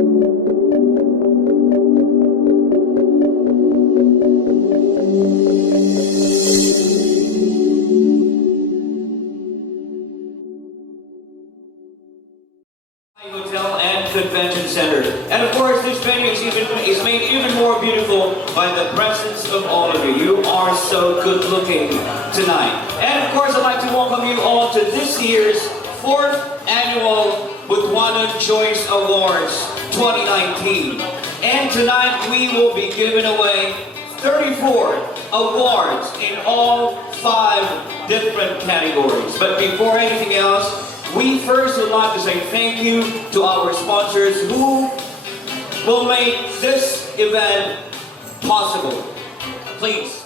Hotel and Convention Center. And of course, this venue is made even more beautiful by the presence of all of you. You are so good looking tonight. And of course, I'd like to welcome you all to this year's 4th Annual Butuanon Choice Awards 2019. And tonight we will be giving away 34 awards in all 5 different categories. But before anything else, we first would like to say thank you to our sponsors who will make this event possible. Please.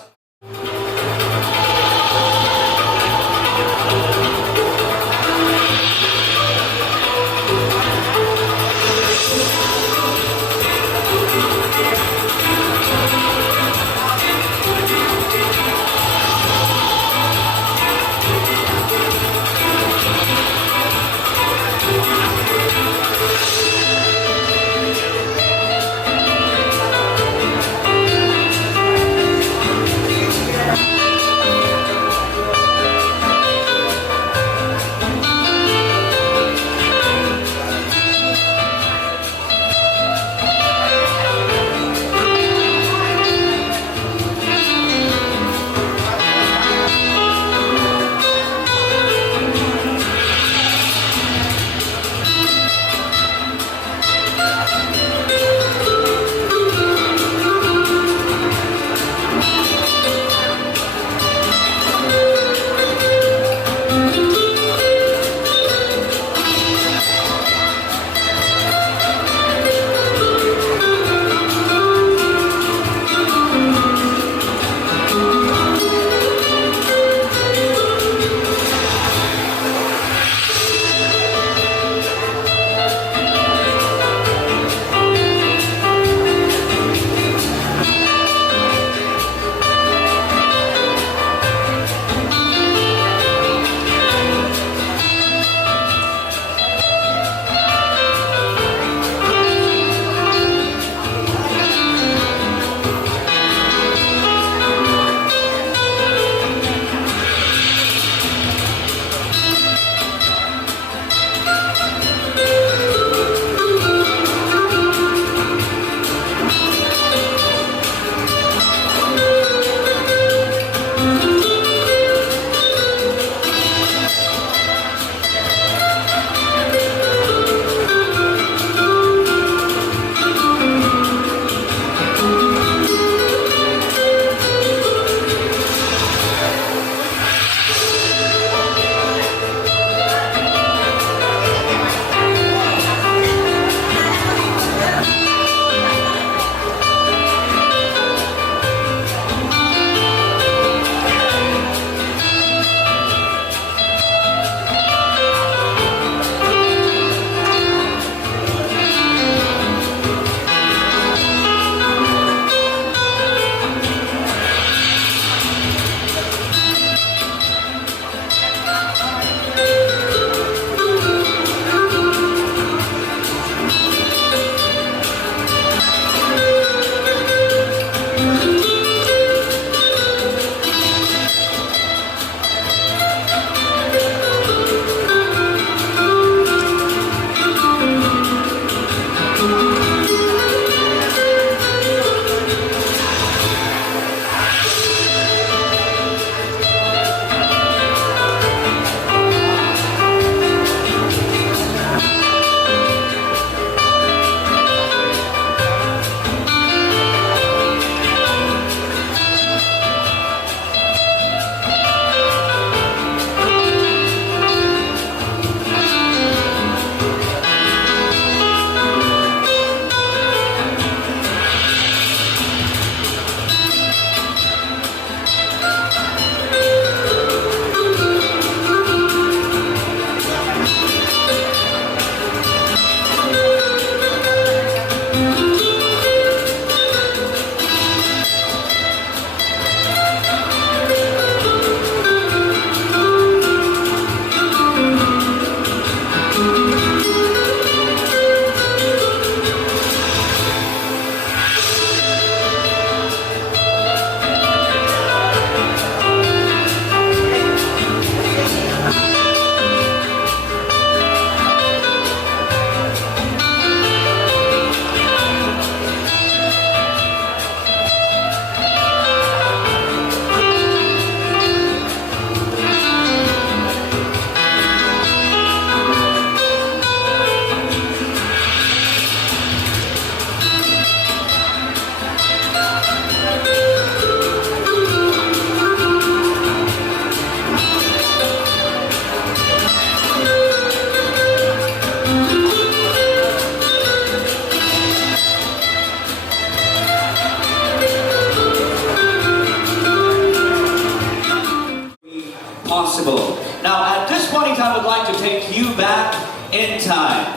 in time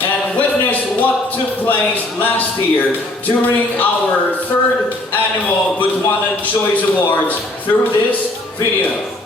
and witness what took place last year during our third annual Butuanon Choice Awards through this video.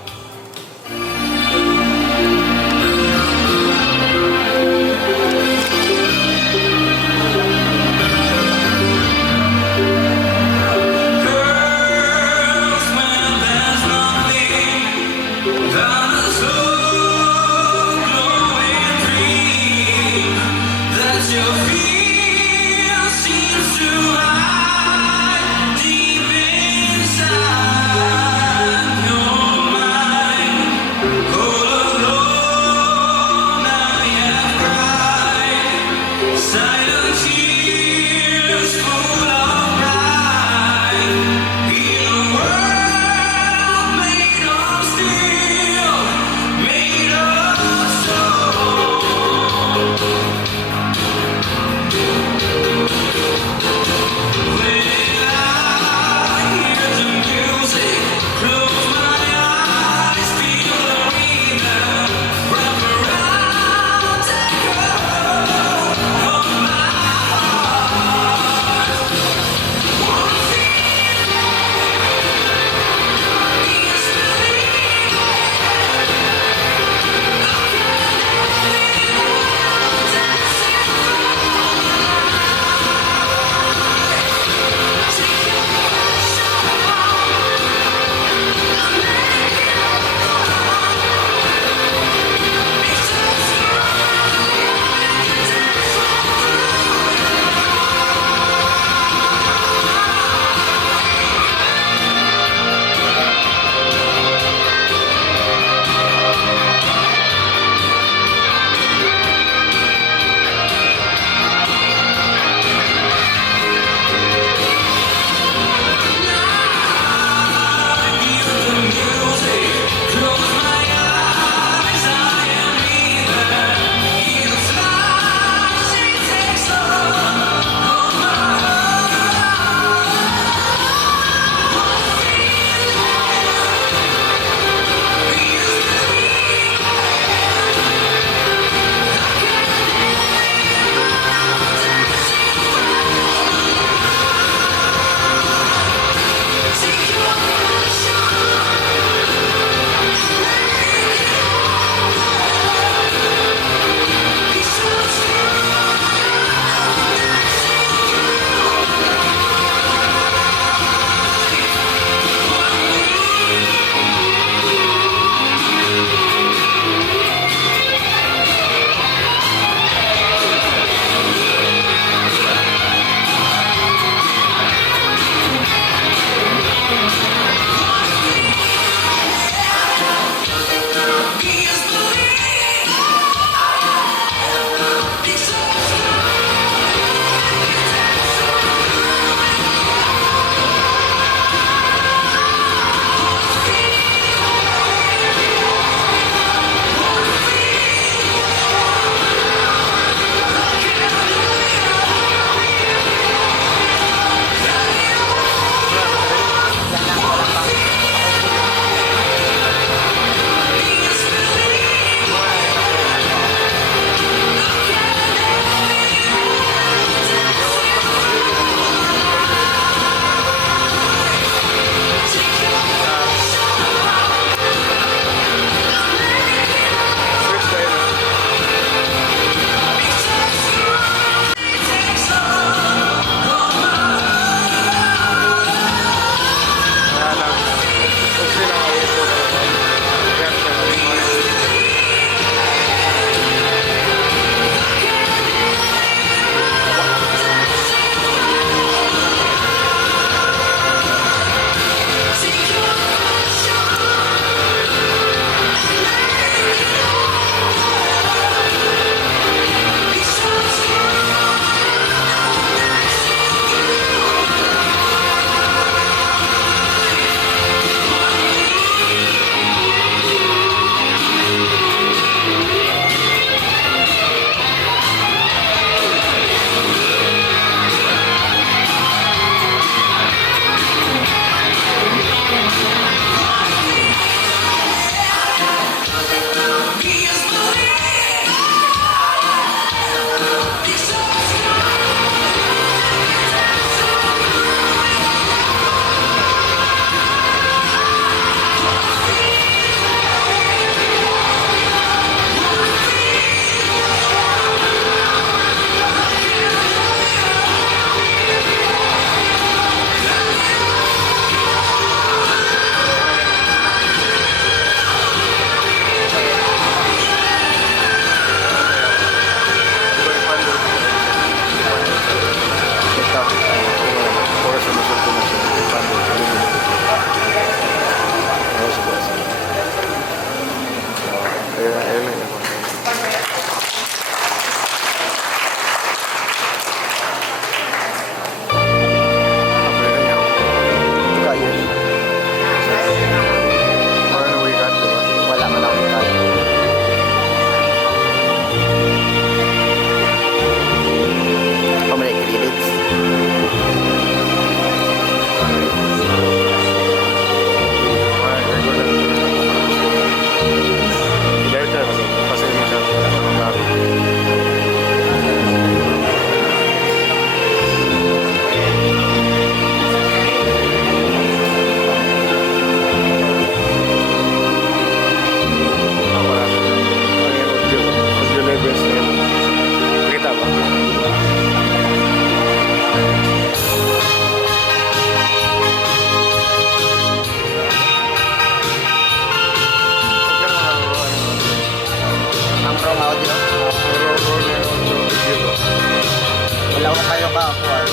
Wala ko kayo kakuan.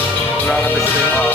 Wala ka gusto.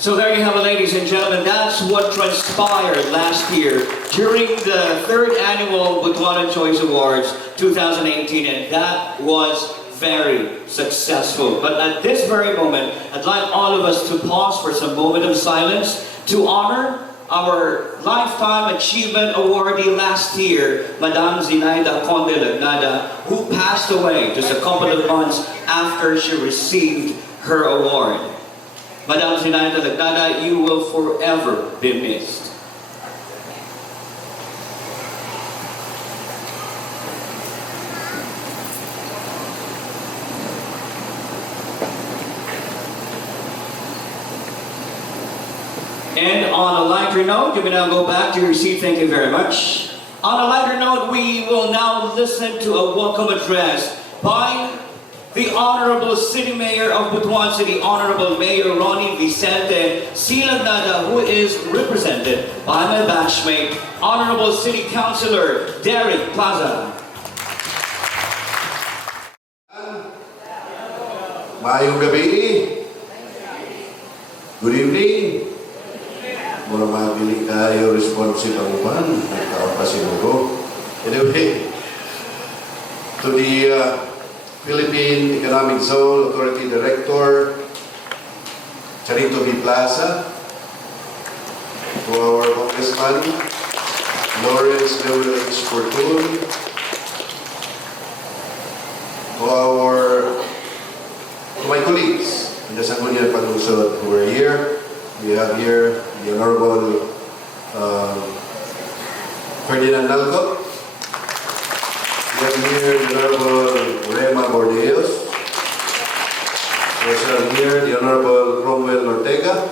So there you have it, ladies and gentlemen. That's what transpired last year during the 3rd annual Butuanon Choice Awards 2018, and that was very successful. But at this very moment, I'd like all of us to pause for some moment of silence to honor our Lifetime Achievement Awardee last year, Madam Zinaida Conde Lagnada, who passed away just a couple of months after she received her award. Madam Zinaida Lagnada, you will forever be missed. And on a lighter note, you may now go back to your seat. Thank you very much. On a lighter note, we will now listen to a welcome address by the Honorable City Mayor of Butuan City, Honorable Mayor Ronnie Vicente C. Lagnada, who is represented by my batchmate, Honorable City Councilor Derek Plaza. Mayong gabi. Good evening. Mura mabili kayo responsive ang upan, nagkakasinugo. Anyway, to the Philippine Economic Zone Authority Director, Charito B. Plaza, to our Congressman, Lawrence Lewis H. Fortun, to my colleagues in the Sangguniang Panlungsod who are here. We have here the Honorable Ferdinand Nalcott. We have here the Honorable Rema Bordeos. We also have here the Honorable Cromwell Ortega.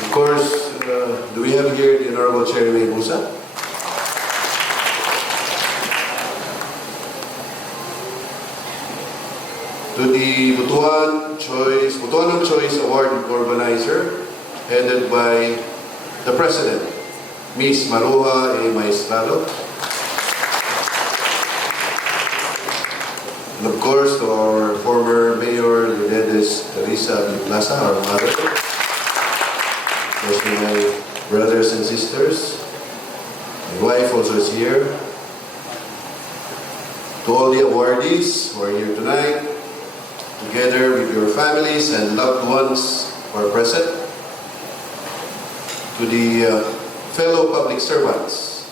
Of course, do we have here the Honorable Chairman Busa? To the Butuanon Choice Award organizer, headed by the President, Ms. Maruja A. Maestrado. And of course, to our former Mayor, Lourdes Teresa B. Plaza, our mother. Of course, to my brothers and sisters. My wife also is here. To all the awardees who are here tonight, together with your families and loved ones who are present, to the fellow public servants,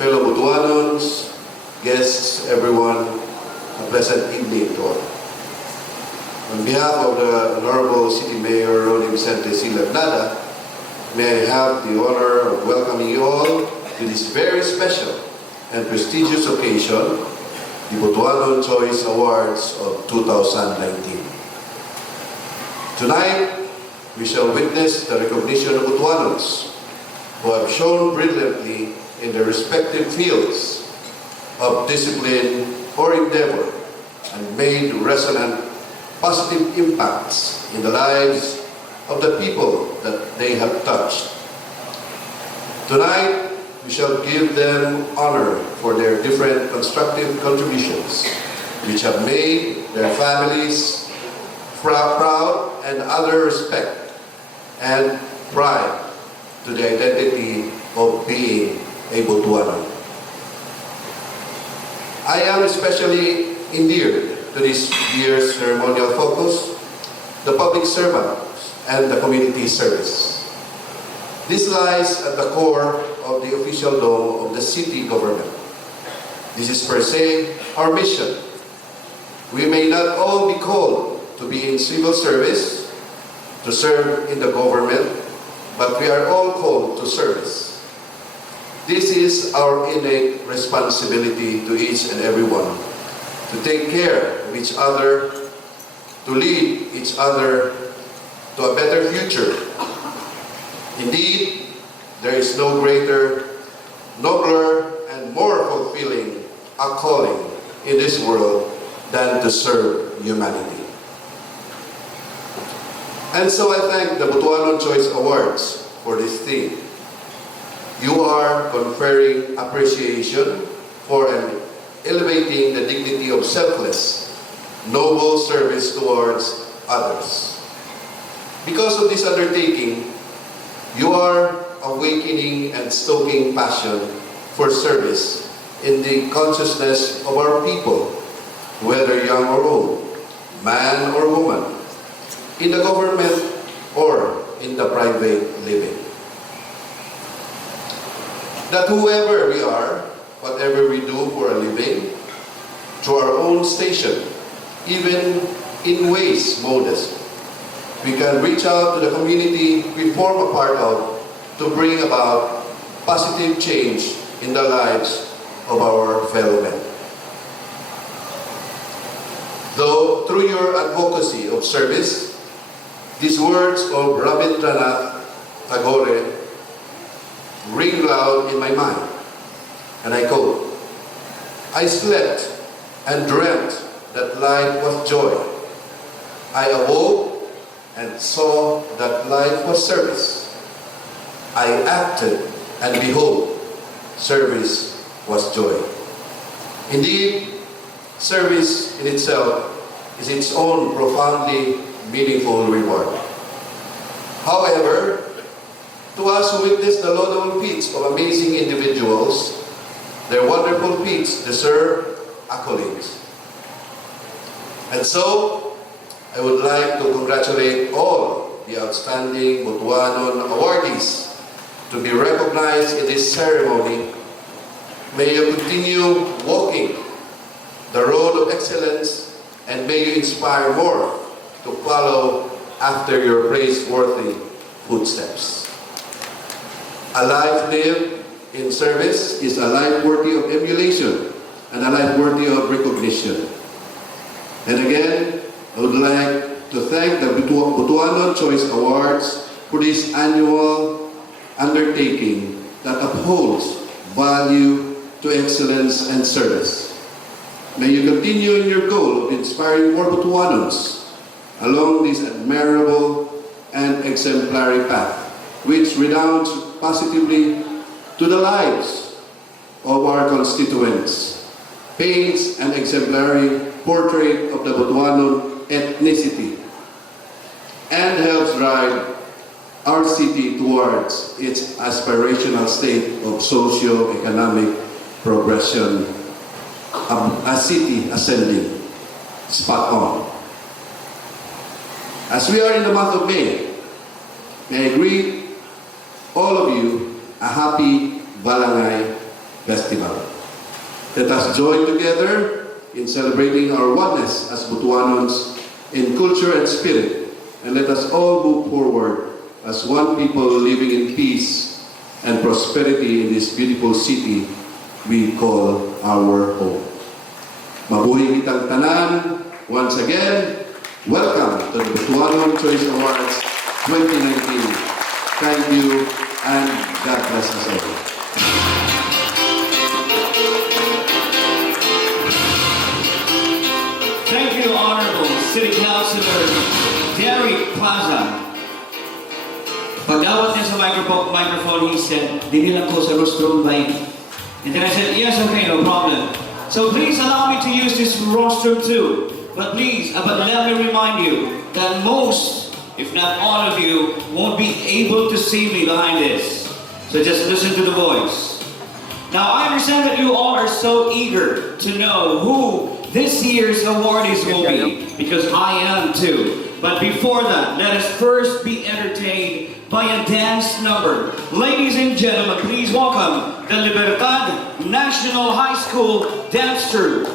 fellow Butuanons, guests, everyone, a pleasant evening to all. On behalf of the Honorable City Mayor Ronnie Vicente C. Lagnada, may I have the honor of welcoming you all to this very special and prestigious occasion, the Butuanon Choice Awards of 2019. Tonight, we shall witness the recognition of Butuanons who have shown brilliantly in their respective fields of discipline or endeavor and made resonant positive impacts in the lives of the people that they have touched. Tonight, we shall give them honor for their different constructive contributions, which have made their families proud and other respect and pride to the identity of being a Butuanon. I am especially endeared to this year's ceremonial focus, the public servants and the community service. This lies at the core of the official dome of the city government. This is per se our mission. We may not all be called to be in civil service, to serve in the government, but we are all called to service. This is our innate responsibility to each and every one, to take care of each other, to lead each other to a better future. Indeed, there is no greater, nobler, and more fulfilling a calling in this world than to serve humanity. And so I thank the Butuanon Choice Awards for this theme. You are conferring appreciation for and elevating the dignity of selfless, noble service towards others. Because of this undertaking, you are awakening and stoking passion for service in the consciousness of our people, whether young or old, man or woman, in the government or in the private living. That whoever we are, whatever we do for a living, to our own station, even in ways modest, we can reach out to the community we form a part of to bring about positive change in the lives of our fellow men. Though through your advocacy of service, these words of Rabindranath Tagore ring loud in my mind, and I quote, "I slept and dreamt that life was joy. I awoke and saw that life was service. I acted, and behold, service was joy." Indeed, service in itself is its own profoundly meaningful reward. However, To us who witness the laudable feats of amazing individuals, their wonderful feats deserve accolades. And so, I would like to congratulate all the outstanding Butuanon awardees to be recognized in this ceremony. May you continue walking the road of excellence, and may you inspire more to follow after your praiseworthy footsteps. A life lived in service is a life worthy of emulation and a life worthy of recognition. And again, I would like to thank the Butuanon Choice Awards for this annual undertaking that upholds value to excellence and service. May you continue in your goal of inspiring more Butuanons along this admirable and exemplary path, which redounds positively to the lives of our constituents, paints an exemplary portrait of the Butuanon ethnicity, and helps drive our city towards its aspirational state of socio-economic progression, a city ascending. Spot on. As we are in the month of May I greet all of you a happy Balanghai Festival. Let us join together in celebrating our oneness as Butuanons in culture and spirit, and let us all move forward as one people living in peace and prosperity in this beautiful city we call our home. Mabuhay kitang tanan. Once again, welcome to the Butuanon Choice Awards 2019. Thank you, and God bless us all. Thank you, Honorable City Councilor Derek Plaza. Pagdawat niya sa microphone, he said, "Dinilang ko sa rostrum ba yun?" And then I said, "Yes, okay, no problem. So please allow me to use this rostrum too. But let me remind you that most, if not all of you, won't be able to see me behind this. So just listen to the voice. Now, I understand that you all are so eager to know who this year's awardees will be, because I am too. But before that, let us first be entertained by a dance number. Ladies and gentlemen, please welcome the Libertad National High School Dance Troupe.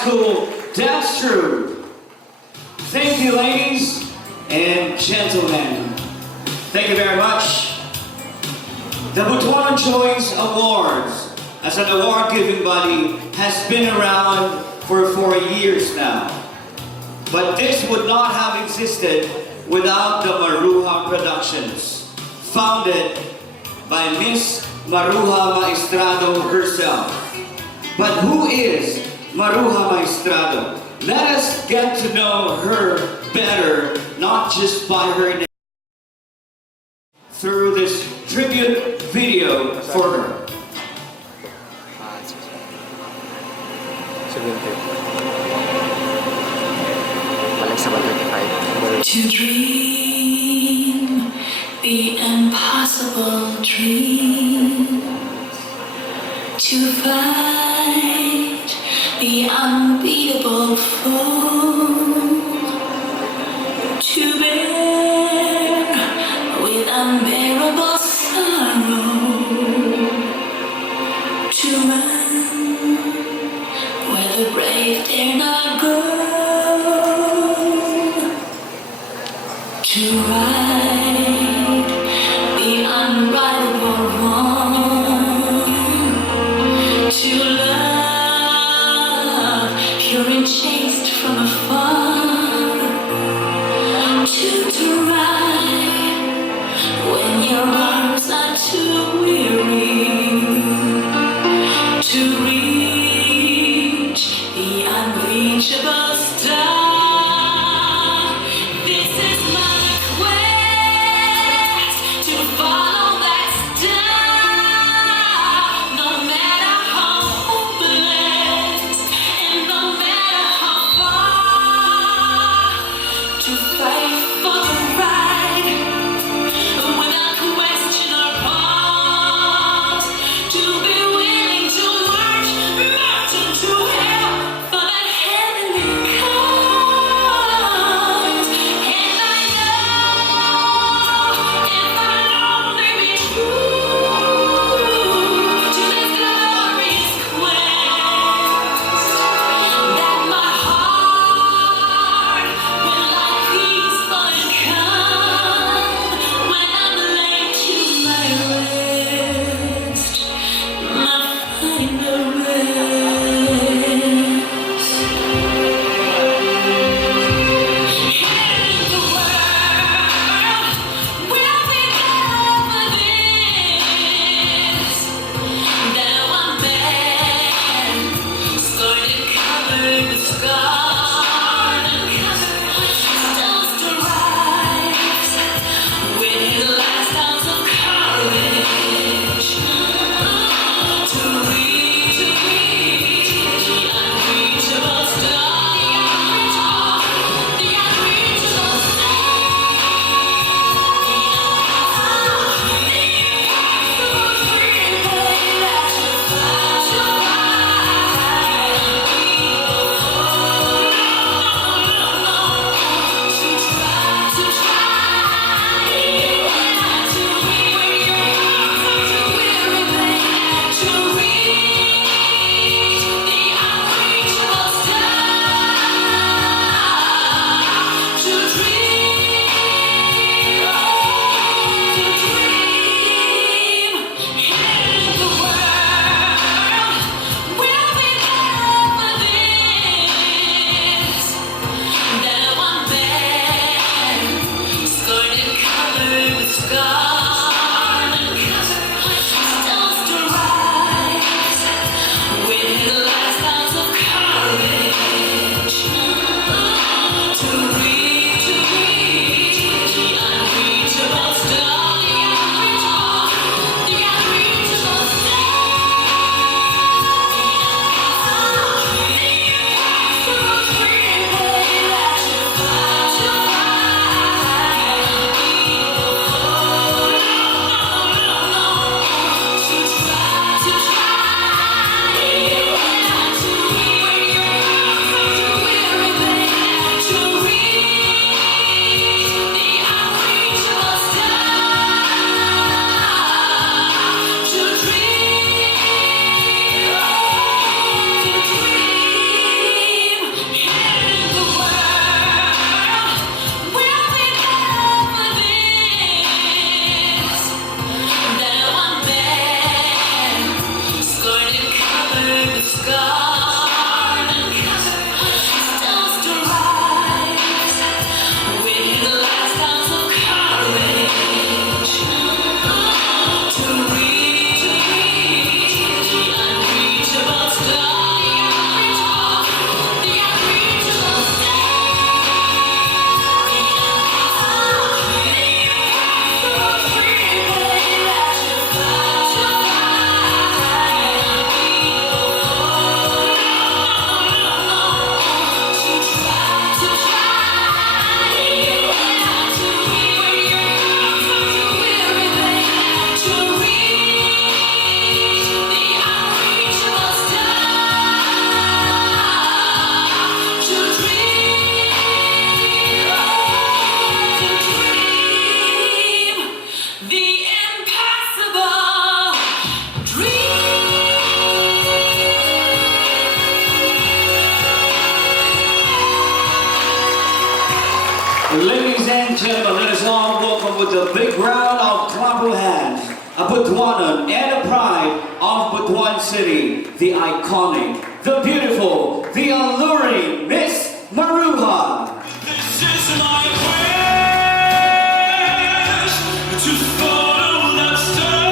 School Dance Troupe. Thank you, ladies and gentlemen. Thank you very much. The Butuanon Choice Awards, as an award-giving body, has been around for 4 years now. But this would not have existed without the Maruha Productions, founded by Miss Maruha Maestrado herself. But who is Maruha Maestrado? Let us get to know her better, not just by her name, through this tribute video for her. 70. Balik sa 125. To dream the impossible dream, to fight the unbeatable foe, to bear with unbearable sorrow, to run where the brave dare not go, to ride the unrideable one, to love pure and chaste from with a big round of clap of hands, a Butuanon and a pride of Butuan City, the iconic, the beautiful, the alluring Miss Maruha. This is my quest to follow that star,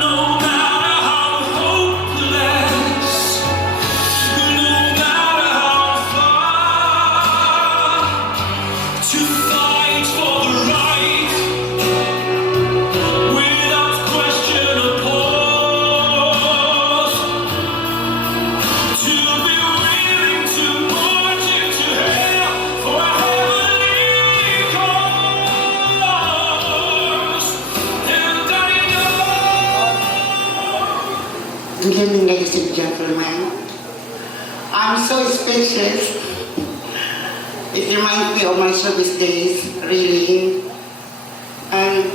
no matter how hopeless, no matter how far, to fight for the right without question or pause, to be willing to march into hell for a heavenly cause. And I know. Good evening, ladies and gentlemen. I'm so speechless. It reminds me of my service days, really. And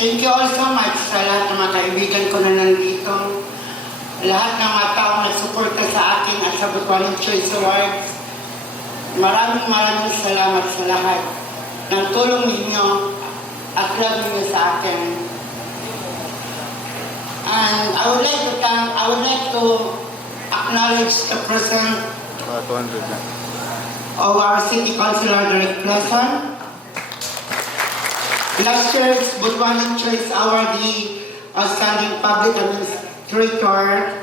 thank you all so much sa lahat ng mga kaibigan ko na nandito. Lahat ng mga taong nagsuporta sa akin at sa Butuanon Choice Awards. Maraming salamat sa lahat ng tulong ninyo at love ninyo sa akin. And I would like to acknowledge the presence 200 na. of our City Councilor Direct Pleasant. Last year's Butuanon Choice Awardee, Outstanding Public Administrator,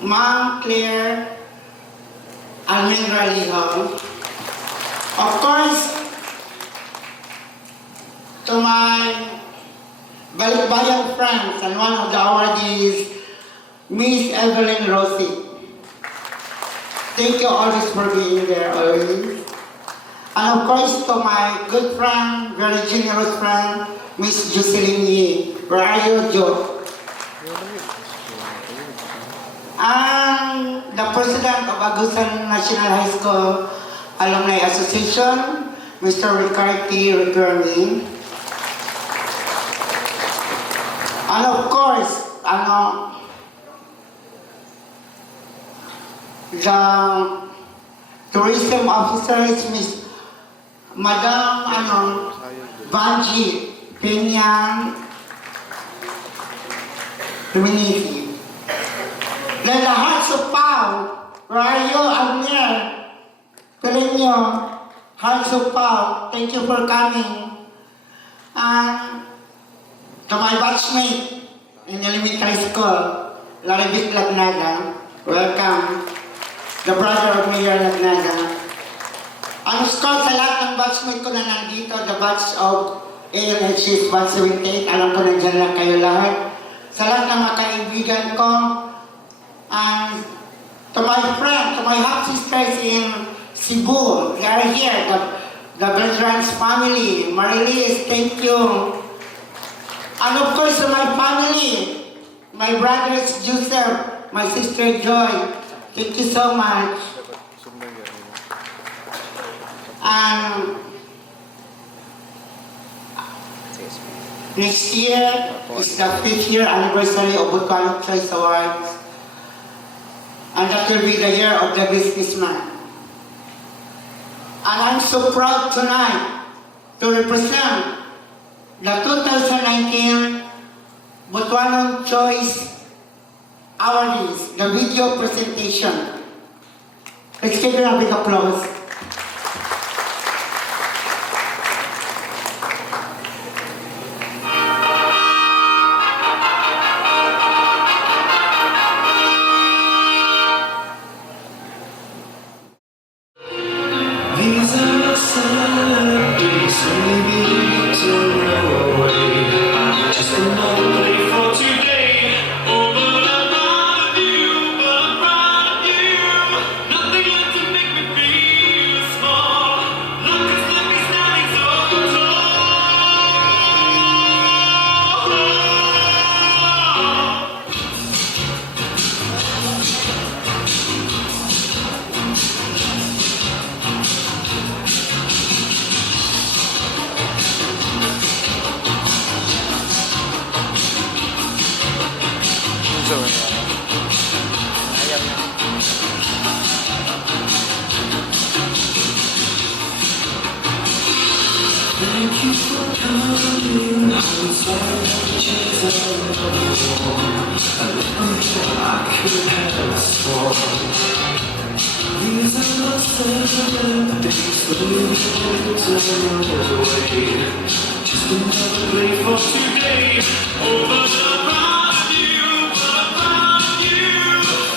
Ma'am Claire Almendra Liho. Of course, to my balikbayan friends and one of the awardees, Miss Evelyn Rossi. Thank you always for being there always. And of course to my good friend, very generous friend, Miss Jocelyn Yee. Where are you, Jo? And the president of Agusan National High School Alumni Association, Mr. Ricardi Rivermi. And of course, the tourism officers, Miss Madam Vanji Peña Ruminisi. Then the Hearts of Pau, where are you, Agner? Telling you, Hearts of Pau, thank you for coming. And to my batchmate in elementary school, Laribik Lagnaga, welcome. The brother of Mayor Lagnaga. Ang score sa lahat ng batchmate ko na nandito, the batch of ALH's batch 78, alam ko nandiyan lang kayo lahat. Sa lahat ng mga kaibigan ko, and to my friend, to my half sisters in Cebu, they are here, the Beltrans family, Marilis, thank you. And of course to my family, my brothers Joseph, my sister Joy, thank you so much. And next year is the 5th year anniversary of Butuanon Choice Awards. And that will be the year of the businessman. And I'm so proud tonight to represent the 2019 Butuanon Choice Awardees, the video presentation. Let's give them a big applause. These are sad days, maybe to know away. Just another day for today. Oh, but I'm proud of you, but I'm proud of you. Nothing left to make me feel. These are the certain days that we will turn away. Just another play for today. Over the value,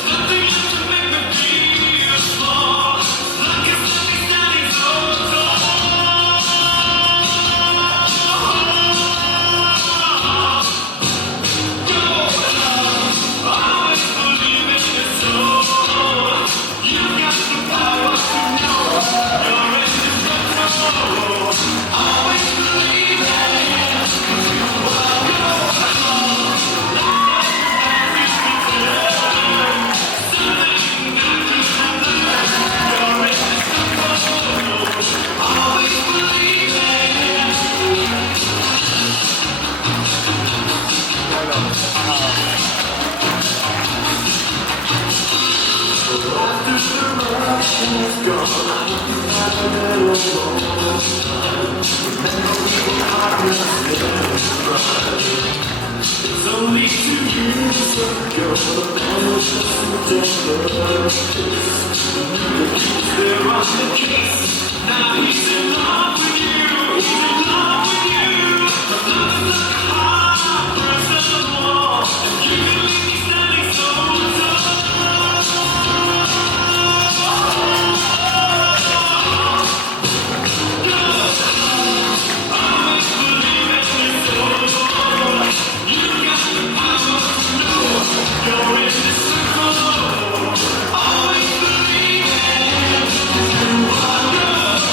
nothing else to make me feel small. Like a standing so tall. Always believe in your soul. You got the power to know you're in control. Always believe in it. Always believe in it. After the rush is gone, I'm a little more. Remember we partners it's only 2 years ago, the man was just a devil. There was the case, now he's in love with you. He's in love with you. The love is like a heart, burns the wall. You can leave me standing so tall. Always believe in your soul. You got the power to know you're in this circle. Always believe in it. You are yours.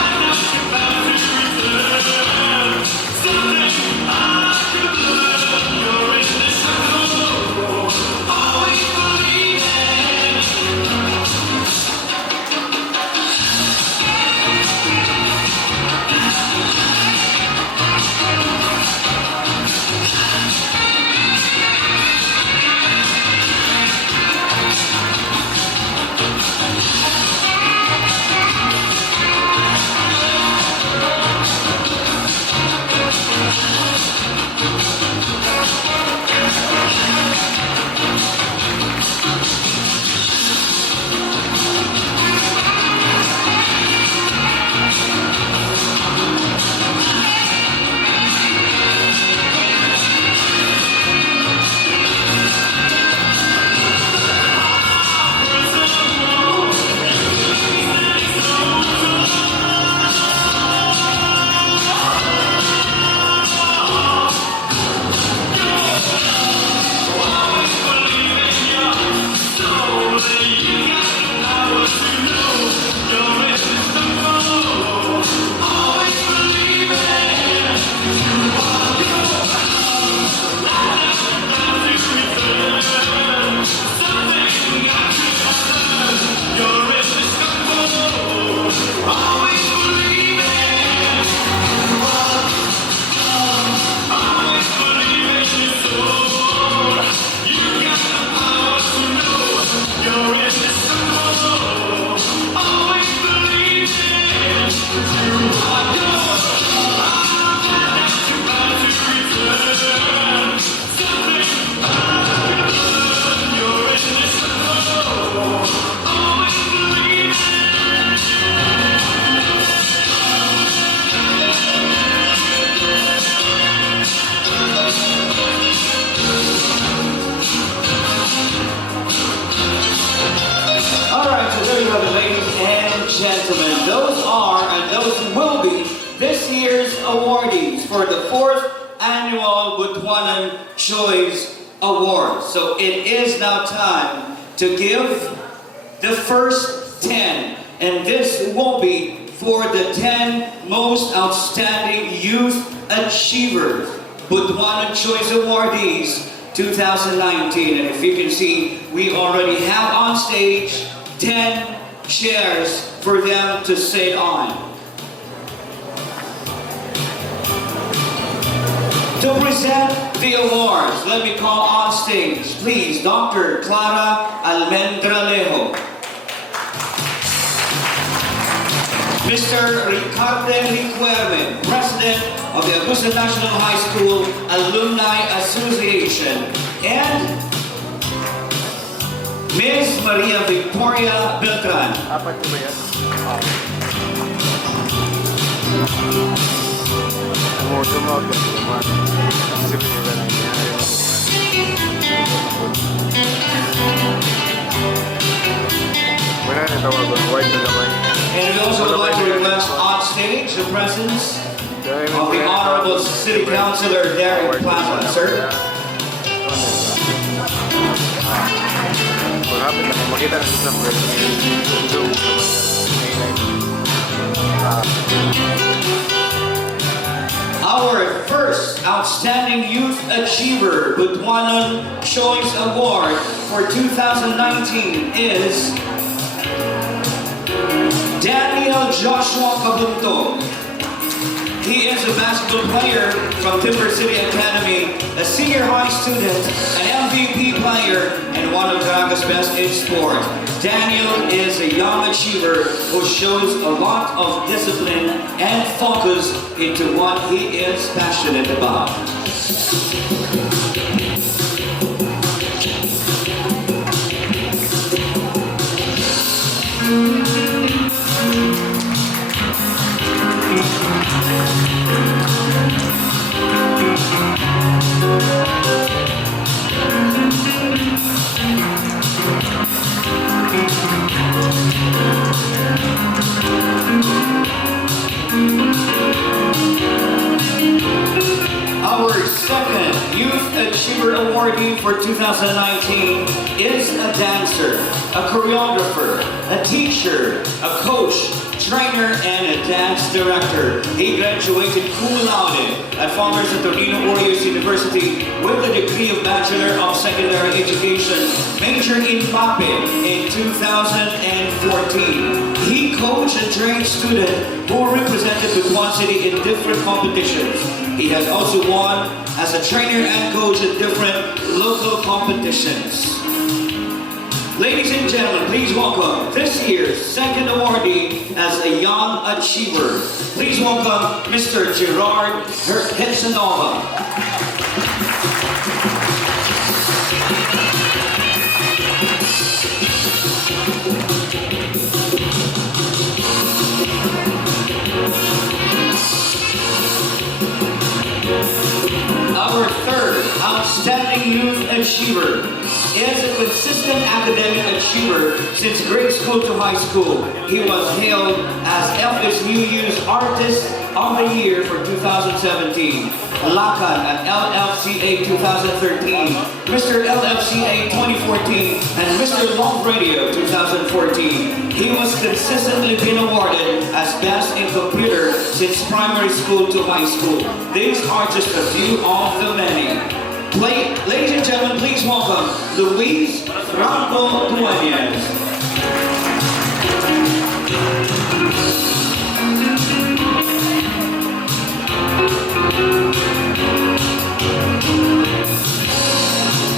That you're about to return. Something I could learn. You're in this circle. Always believe in it. Alright, so there you have it, ladies and gentlemen. Those are, and those will be, this year's awardees for the 4th Annual Butuanon Choice Awards. So it is now time to give the first 10. And this will be for the 10 most outstanding youth achievers, Butuanon Choice Awardees 2019. And if you can see, we already have on stage 10 chairs for them to sit on. To present the awards, let me call on stage, please, Dr. Clara Almendralejo. Mr. Ricardo Riquelme, President of the Butuan National High School Alumni Association, and Ms. Maria Victoria Beltran. Apat ko ba yan? Tumawag ka naman. Kasi pinila lang yan. Wala na tawagan. White na naman. And we also would like to request on stage the presence of the Honorable City Councilor Derek Plaza. Sir? Malapit na. Makita na sa Zoom. Our first Outstanding Youth Achiever Butuanon Choice Award for 2019 is Daniel Joshua Cabuntog. He is a basketball player from Butuan City Academy, a senior high student, an MVP player, and one of Caraca's best in sport. Daniel is a young achiever who shows a lot of discipline and focus into what he is passionate about. Our second Youth Achiever Awardee for 2019 is a dancer, a choreographer, a teacher, a coach, trainer, and a dance director. He graduated cum laude at Farmers at Torino Warriors University with a degree of Bachelor of Secondary Education, major in MAPE in 2014. He coached and trained students who represented Butuan City in different competitions. He has also won as a trainer and coach at different local competitions. Ladies and gentlemen, please welcome this year's second awardee as a young achiever. Please welcome Mr. Gerard Hexanova. Our third Outstanding Youth Achiever is a consistent academic achiever since grade school to high school. He was hailed as FSU's Artist of the Year for 2017, Lakan at LFCA 2013, Mr. LFCA 2014, and Mr. Love Radio 2014. He was consistently been awarded as Best in Computer since primary school to high school. These are just a few of the many. Ladies and gentlemen, please welcome Luis Franco Dueñas.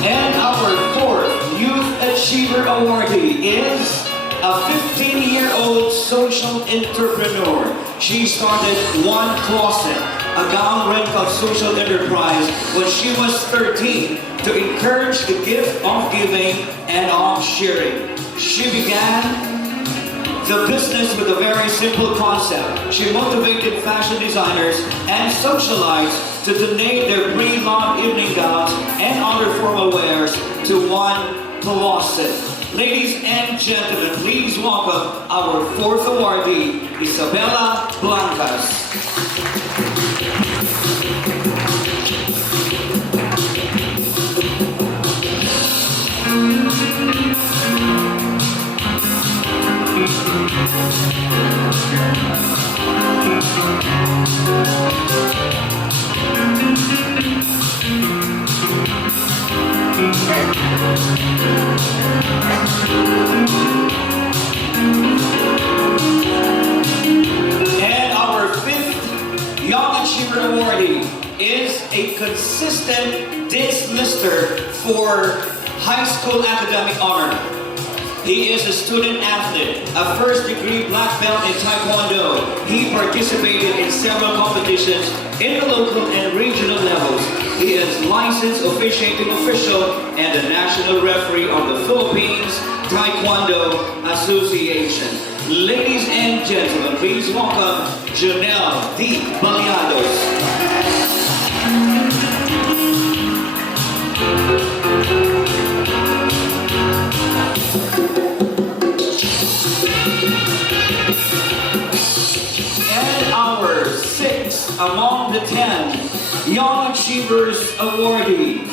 And our fourth Youth Achiever Awardee is a 15-year-old social entrepreneur. She started One Closet, a gown rental social enterprise when she was 13 to encourage the gift of giving and of sharing. She began the business with a very simple concept. She motivated fashion designers and socialites to donate their pre-lawn evening gowns and other formal wares to One Closet. Ladies and gentlemen, please welcome our fourth awardee, Isabella Blancas. And our fifth Young Achiever Awardee is a consistent dislister for high school academic honor. He is a student athlete, a first-degree black belt in Taekwondo. He participated in several competitions in the local and regional levels. He is licensed officiating official and a national referee of the Philippines Taekwondo Association. Ladies and gentlemen, please welcome Janelle D. Baliados. And our 6th among the 10 Young Achievers awardee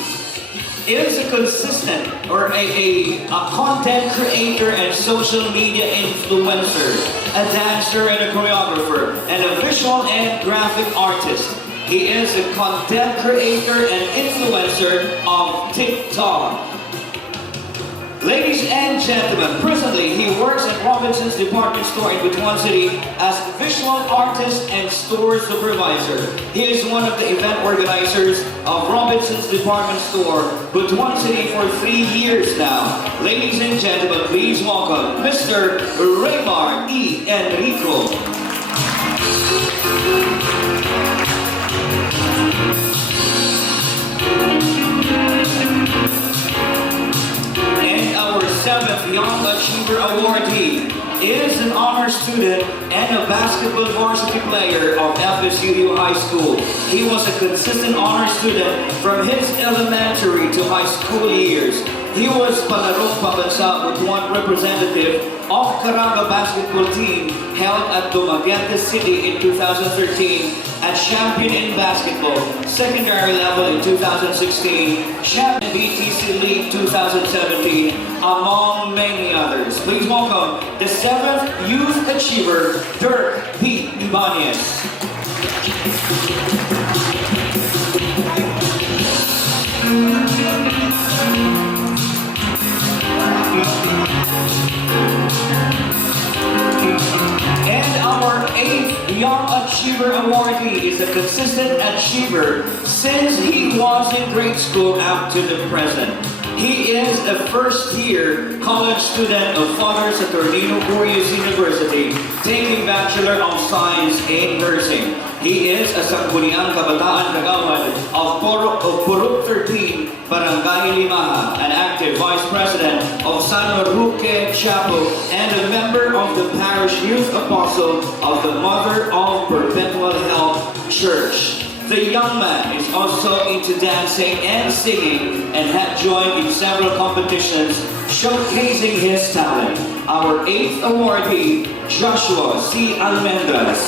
is a consistent or a content creator and social media influencer, a dancer and a choreographer, and a visual and graphic artist. He is a content creator and influencer of TikTok. Ladies and gentlemen, presently he works at Robinson's department store in Butuan City as visual artist and store supervisor. He is one of the event organizers of Robinson's department store, Butuan City, for 3 years now. Ladies and gentlemen, please welcome Mr. Raymar E. Enrico. And our 7th Young Achiever awardee is an honor student and a basketball varsity player of FSUU High School. He was a consistent honor student from his elementary to high school years. He was Palarong Pabansa Butuan representative of Caranga basketball team held at Butuan City in 2013, and champion in basketball, secondary level in 2016, champion BTC League 2017, among many others. Please welcome the 7th Youth Achiever, Dirk P. Ibanez. And our 8th Young Achiever awardee is a consistent achiever since he was in grade school up to the present. He is a first-year college student of Father Saturnino Curious University, taking Bachelor of Science in Nursing. He is a Sangguniang Kabataan Kagawad of Purok 13, Barangay Limaha, an active Vice President of San Roque Chapel, and a member of the Parish Youth Apostle of the Mother of Perpetual Help Church. The young man is also into dancing and singing and had joined in several competitions showcasing his talent. Our 8th awardee, Joshua C. Almendras.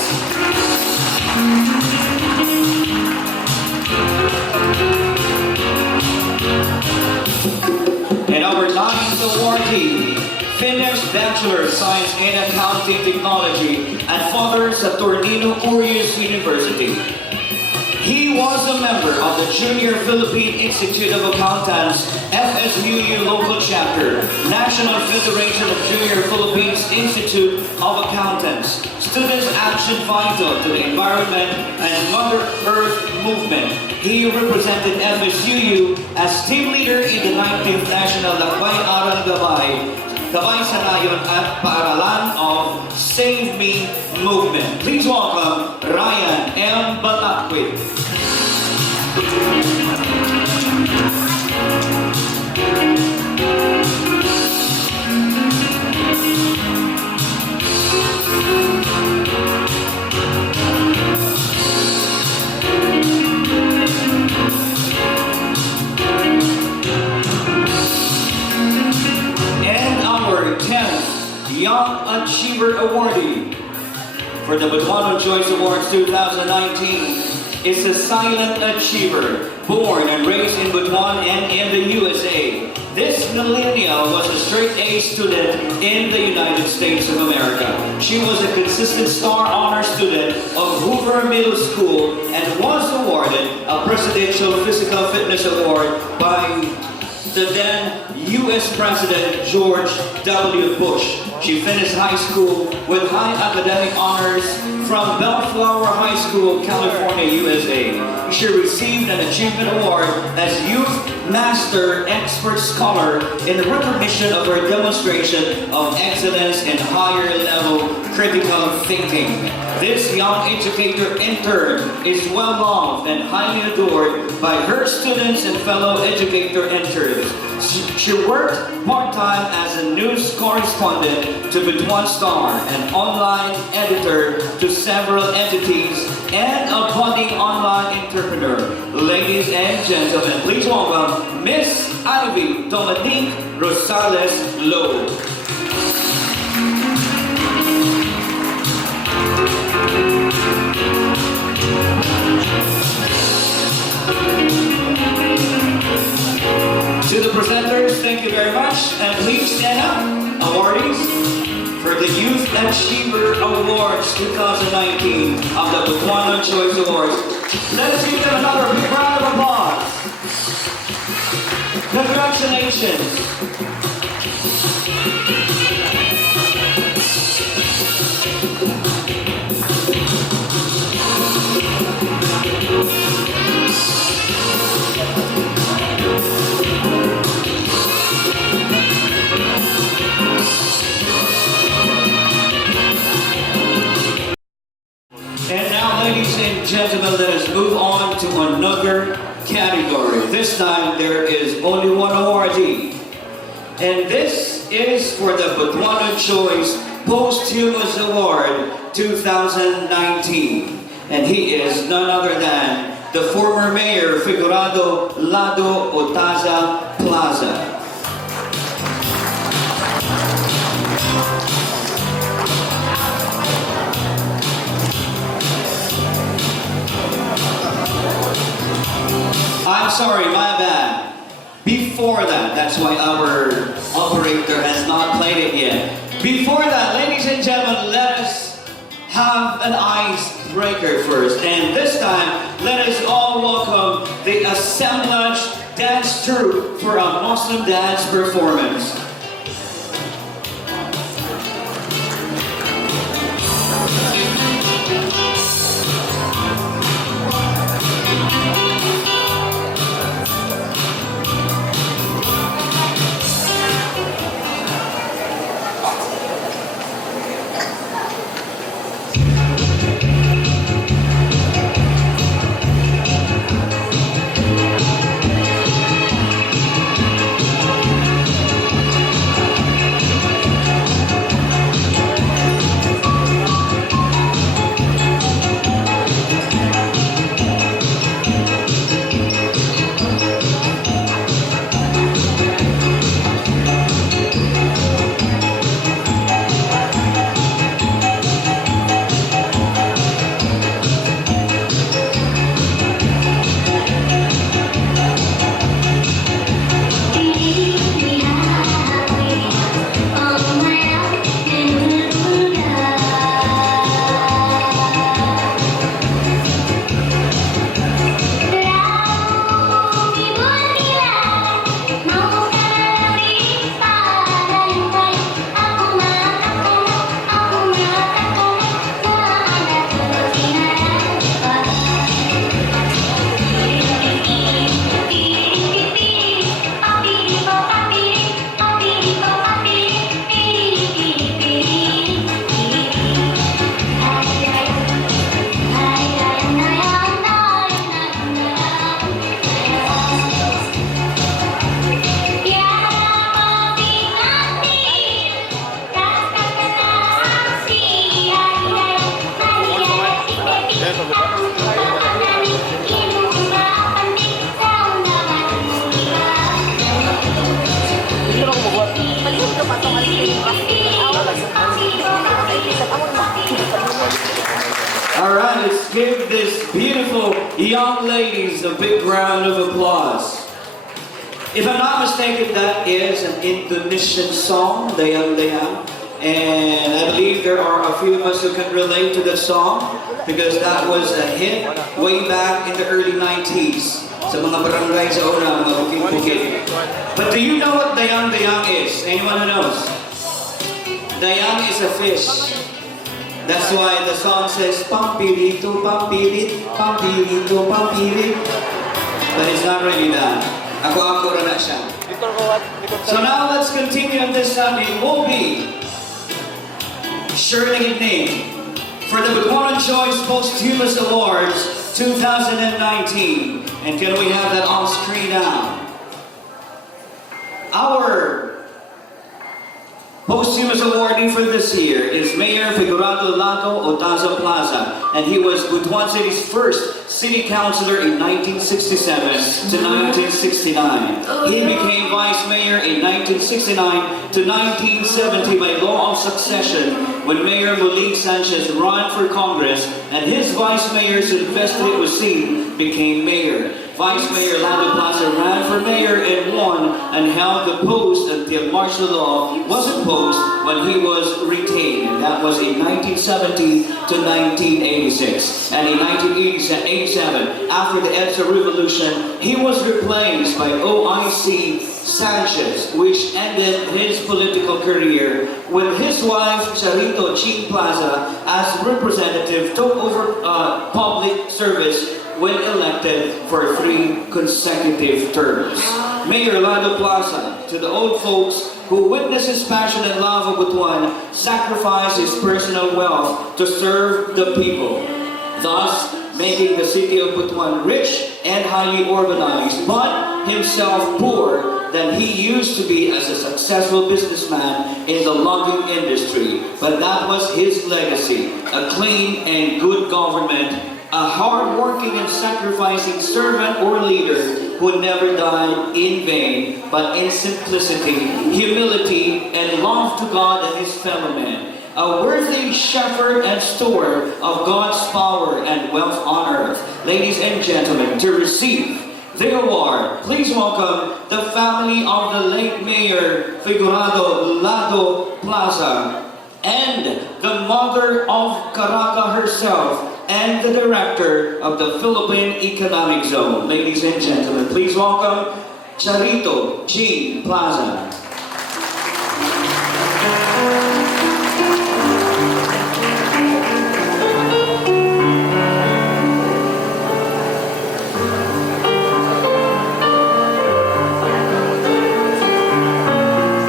And our 9th awardee, finished Bachelor of Science in Accounting Technology at Father Saturnino Curious University. He was a member of the Junior Philippine Institute of Accountants, FSUU Local Chapter, National Federation of Junior Philippines Institute of Accountants, Students Action Vital to the Environment and Mother Earth Movement. He represented FSUU as team leader in the 19th National Lakbay Aral Gabay Sanayon at Paaralan of Save Me Movement. Please welcome Ryan M. Balakwit. Young Achiever awardee for the Butuanon Choice Awards 2019 is a silent achiever, born and raised in Butuan and in the USA. This millennial was a straight A student in the United States of America. She was a consistent star honor student of Hoover Middle School and was awarded a Presidential Physical Fitness Award by the then U.S. President George W. Bush. She finished high school with high academic honors from Bellflower High School, California, USA. She received an Achievement Award as Youth Master Expert Scholar in recognition of her demonstration of excellence in higher level critical thinking. This young educator intern is well loved and highly adored by her students and fellow educator interns. She worked part-time as a news correspondent to Butuan Star, an online editor to several entities, and a budding online entrepreneur. Ladies and gentlemen, please welcome Miss Ivy Dominique Rosales Lowe. To the presenters, thank you very much, and please stand up, awardees, for the Youth Achiever Awards 2019 of the Butuanon Choice Awards. Let us give them another big round of applause. Congratulations. And now, ladies and gentlemen, let us move on to another category. This time, there is only one awardee. And this is for the Butuanon Choice Posthumous Award 2019. And he is none other than the former mayor, Figurado Lado Otaza Plaza. I'm sorry, my bad. Before that, that's why our operator has not played it yet. Before that, ladies and gentlemen, let us have an icebreaker first. And this time, let us all welcome the assemblage dance troupe for a Muslim dance performance. All right, let's give this beautiful young ladies a big round of applause. If I'm not mistaken, that is an Indonesian song, Dayang Dayang. And I believe there are a few of us who can relate to the song because that was a hit way back in the early 90s sa mga barangay sa una, mga bukid-bukid. But do you know what Dayang Dayang is? Anyone who knows? Dayang is a fish. That's why the song says, Pampirito, Pampirit, Pampirito, Pampirit. But it's not really that. Ako na siya. So now let's continue on this Sunday. It will be Shirley name for the Butuanon Choice Posthumous Awards 2019. And can we have that on screen now? Our posthumous awardee for this year is Mayor Figurado Lato Otaza Plaza, and he was Butuan City's first city councilor in 1967 to 1969. He became vice mayor in 1969 to 1970 by law of succession when Mayor Mulig Sanchez ran for Congress, and his vice mayor Sylvestre Usin became mayor. Vice Mayor Lando Plaza ran for mayor and won and held the post until martial law was imposed when he was retained. And that was in 1970 to 1986. And in 1987, after the EDSA revolution, he was replaced by OIC Sanchez, which ended his political career when his wife, Charito Chin Plaza, as representative, took over public service when elected for 3 consecutive terms. Mayor Lado Plaza, to the old folks who witnessed his passion and love of Butuan, sacrificed his personal wealth to serve the people, thus making the city of Butuan rich and highly urbanized, but himself poor than he used to be as a successful businessman in the logging industry. But that was his legacy, a clean and good government, a hard-working and sacrificing servant or leader who never died in vain, but in simplicity, humility, and love to God and his fellow men. A worthy shepherd and steward of God's power and wealth on earth. Ladies and gentlemen, to receive the award, please welcome the family of the late Mayor Figurado Lado Plaza and the mother of Caraga herself, and the director of the Philippine Economic Zone. Ladies and gentlemen, please welcome Charito Chin Plaza.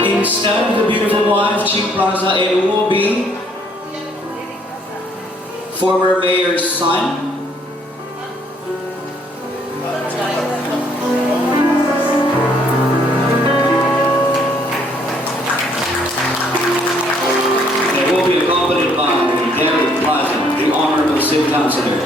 Instead of the beautiful wife, Chin Plaza, it will be former mayor's son. It will be accompanied by Derek Plaza, the Honorable City Councilor.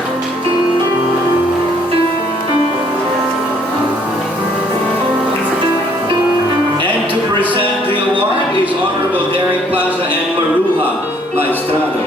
And to present the award is Honorable Derek Plaza and Maruja Maestrado.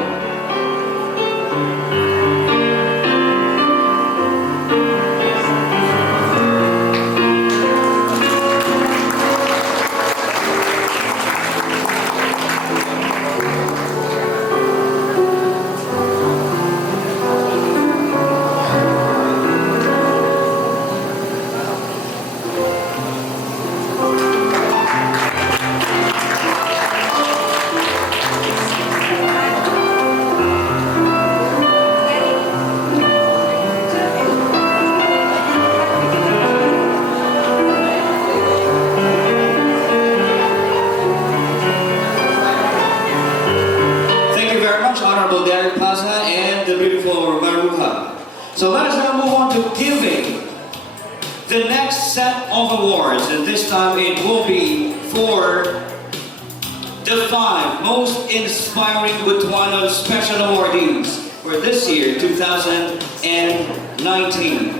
Honorable Derek Plaza and the beautiful Maruja. So let us now move on to giving the next set of awards, and this time it will be for the 5 most inspiring Butuanon special awardees for this year, 2019.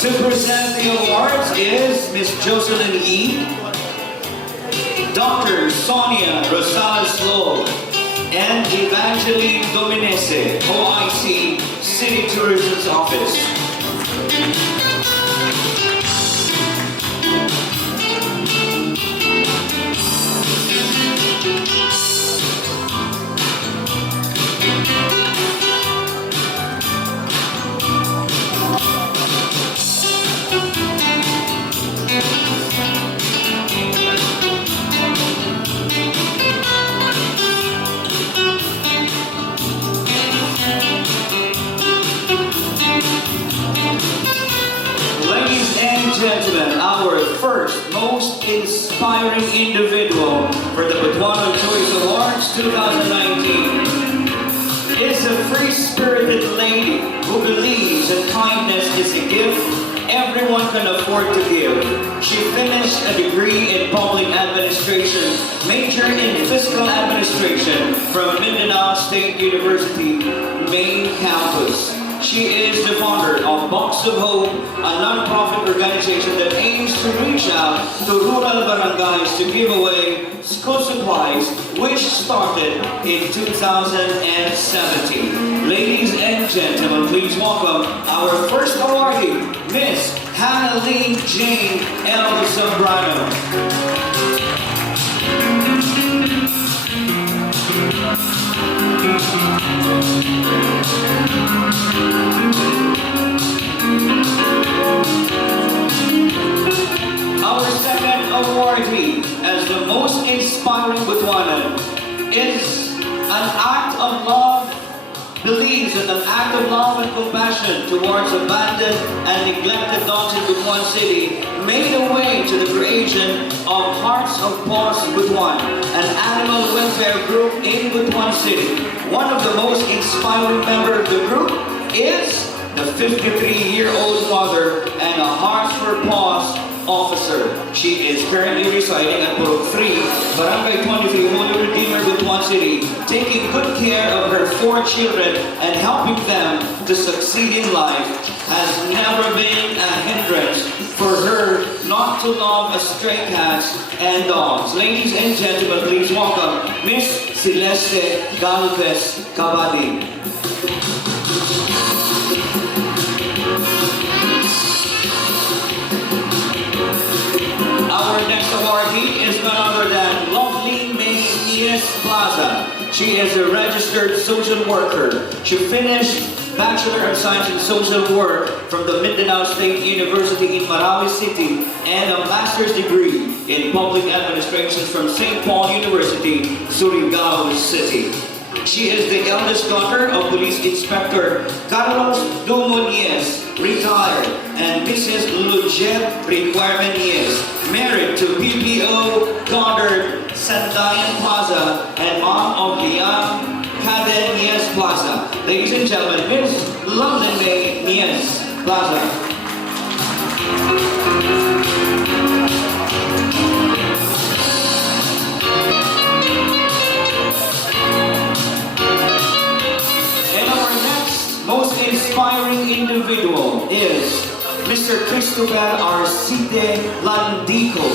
To present the awards is Ms. Jocelyn Yee, Dr. Sonia Rosales Lowe, and Evangeline Dominese, OIC City Tourism's Office. inspiring individual for the Butuanon Choice Awards 2019 is a free-spirited lady who believes that kindness is a gift everyone can afford to give. She finished a degree in public administration, major in fiscal administration from Mindanao State University, main campus. She is the founder of Box of Hope, a non-profit organization that aims to reach out to rural barangays to give away school supplies, which started in 2017. Ladies and gentlemen, please welcome our first awardee, Miss Hannah Lee Jane L. Zambrano. Our second awardee as the most inspiring Butuanan is an act of love, believes that an act of love and compassion towards abandoned and neglected dogs in Butuan City made a way to the creation of Hearts of Paws Butuan, an animal welfare group in Butuan City. One of the most inspiring members of the group is the 53-year-old mother and a Hearts for Paws officer. She is currently residing at Block 3, Barangay 23, Holy Redeemer, Butuan City, taking good care of her 4 children and helping them to succeed in life. Has never been a hindrance for her not to love stray cats and dogs. Ladies and gentlemen, please welcome Miss Celeste Galvez Cabadi. Our next awardee is none other than Lovely May Nieves Plaza. She is a registered social worker. She finished Bachelor of Science in Social Work from the Mindanao State University in Marawi City and a master's degree in public administration from St. Paul University, Surigao City. She is the eldest daughter of Police Inspector Carlos Dumonies, retired, and Mrs. Lujet Requirement Nieves, married to PPO Goddard Sandayan Plaza and mom of Liam Caden Nieves Plaza. Ladies and gentlemen, Miss London May Nieves Plaza. Most inspiring individual is Mr. Christopher Arcite Landico.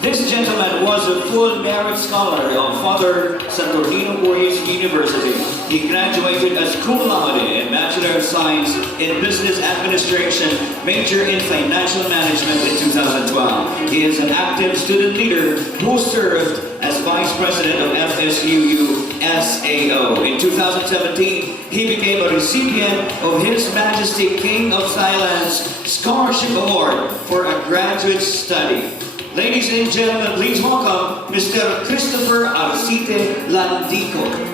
This gentleman was a full merit scholar of Father Saturnino Warriors University. He graduated as cum laude and Bachelor of Science in Business Administration, major in Financial Management in 2012. He is an active student leader who served as Vice President of FSUU SAO. In 2017, he became a recipient of His Majesty King of Thailand's Scholarship Award for a graduate study. Ladies and gentlemen, please welcome Mr. Christopher Arcite Landico.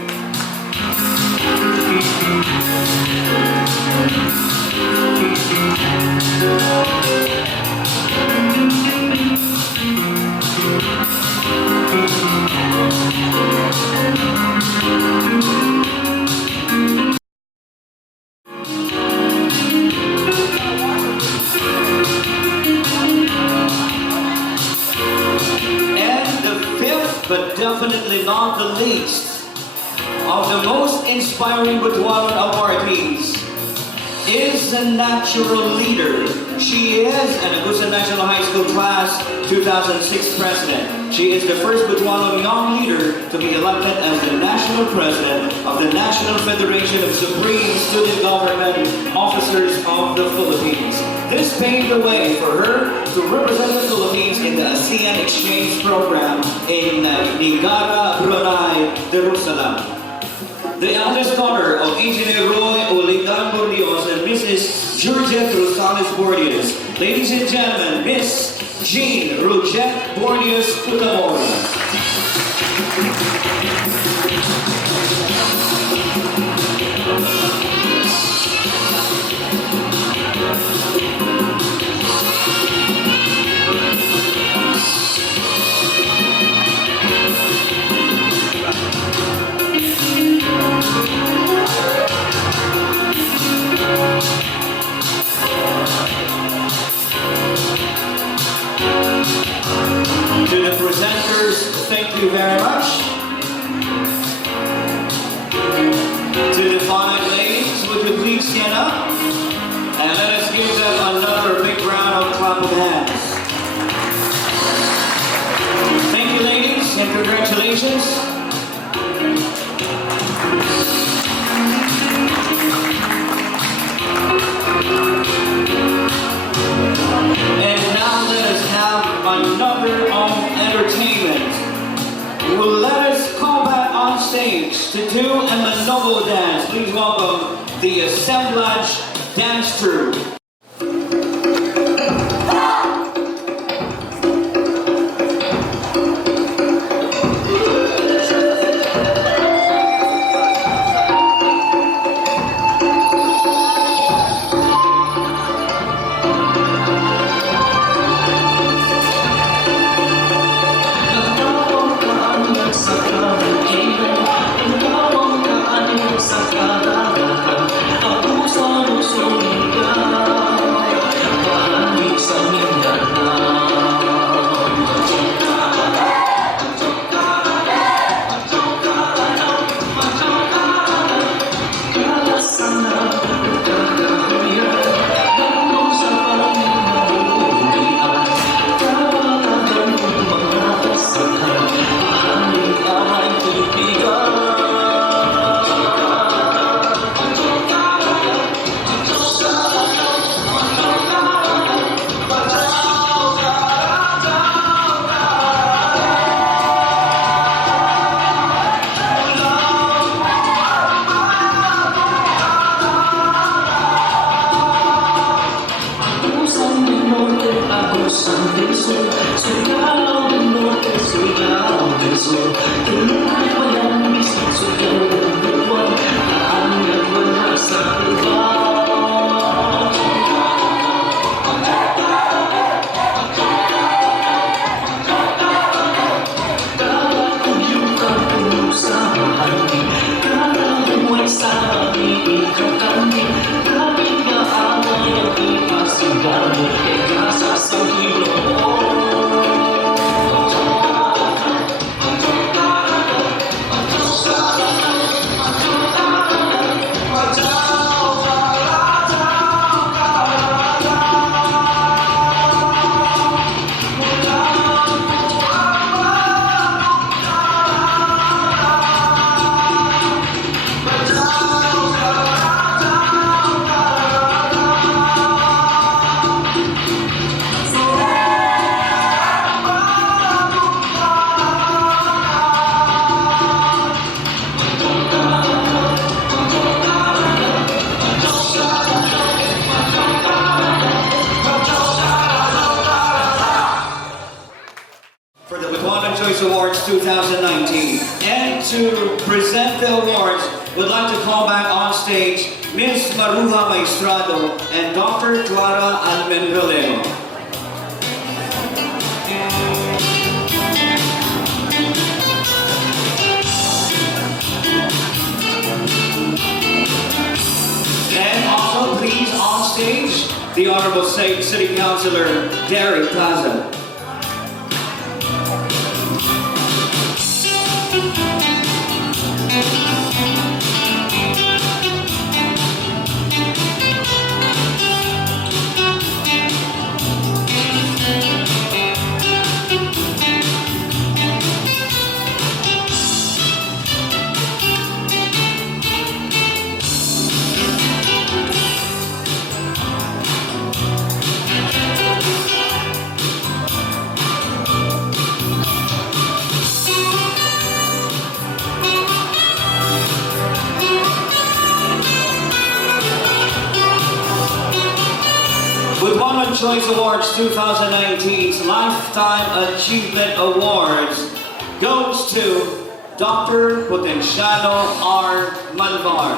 But definitely not the least of the most inspiring Butuanan awardees is a natural leader. She is an Agusan National High School Class 2006 President. She is the first Butuanan young leader to be elected as the National President of the National Federation of Supreme Student Government Officers of the Philippines. This paved the way for her to represent the Philippines in the ASEAN Exchange Program in Niagara, Brunei, Jerusalem. The eldest daughter of Engineer Roy Oligan Bordios and Mrs. Georgette Rosales Bordios. Ladies and gentlemen, Miss Jean Roget Bordios Putamora. To the presenters, thank you very much. To the fine ladies, would you please stand up? And let us give them another big round of clap of hands. Thank you, ladies, and congratulations. And now let us have another entertainment. Will let us call back on stage to do a noble dance. Please welcome the assemblage dance troupe. For the Butuanon Choice Awards 2019. And to present the awards, we'd like to call back on stage Ms. Maruja Maestrado and Dr. Clara Almenvileo. And also please on stage, the Honorable City Councilor Derek Plaza. Butuanon Choice Awards 2019's Lifetime Achievement Awards goes to Dr. Potenciano R. Malvar.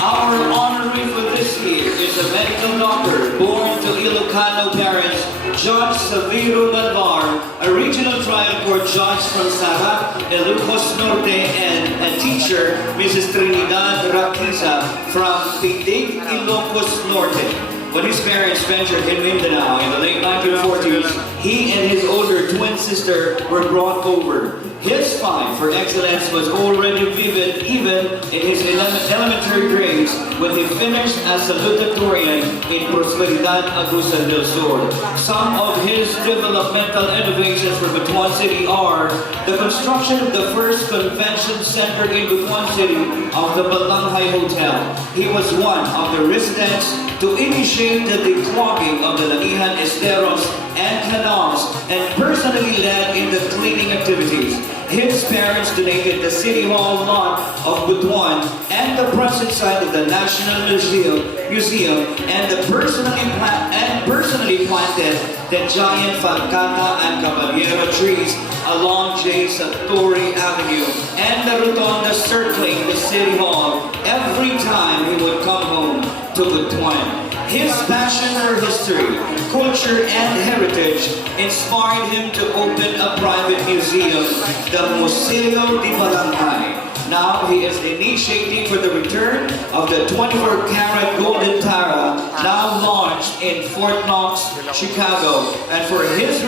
Our honoree for this year is a medical doctor born to Ilocano parents, Judge Severo Malvar, a regional trial court judge from Sara, Ilocos Norte, and a teacher, Mrs. Trinidad Raquiza from Pitig, Ilocos Norte. When his parents ventured in Mindanao in the late 1940s, he and his older twin sister were brought over. His fight for excellence was already vivid even in his elementary grades when he finished as salutatorian in Prosperidad, Agusan del Sur. Some of his developmental innovations for Butuan City are the construction of the first convention center in Butuan City of the Balanghai Hotel. He was one of the residents to initiate the declogging of the Lanihan Esteros and canals and personally led in the cleaning activities. His parents donated the City Hall lot of Butuan and the present site of the National Museum and personally planted the giant Falcata and Caballero trees along J. Satori Avenue and the rotonda circling the City Hall every time he would come home to Butuan. His passion for history, culture, and heritage inspired him to open a private museum, the Museo de Balanghai. Now he is initiating for the return of the 24-karat golden Tara, now launched in Fort Knox, Chicago, and for its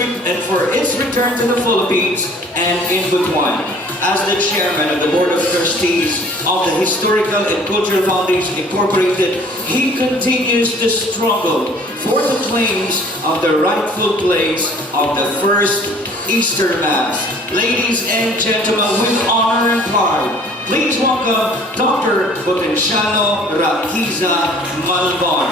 return to the Philippines and in Butuan. As the chairman of the Board of Trustees of the Historical and Cultural Foundation Incorporated, he continues to struggle for the claims of the rightful place of the first Easter Mass. Ladies and gentlemen, with honor and pride, please welcome Dr. Butuan Raquiza Malvar.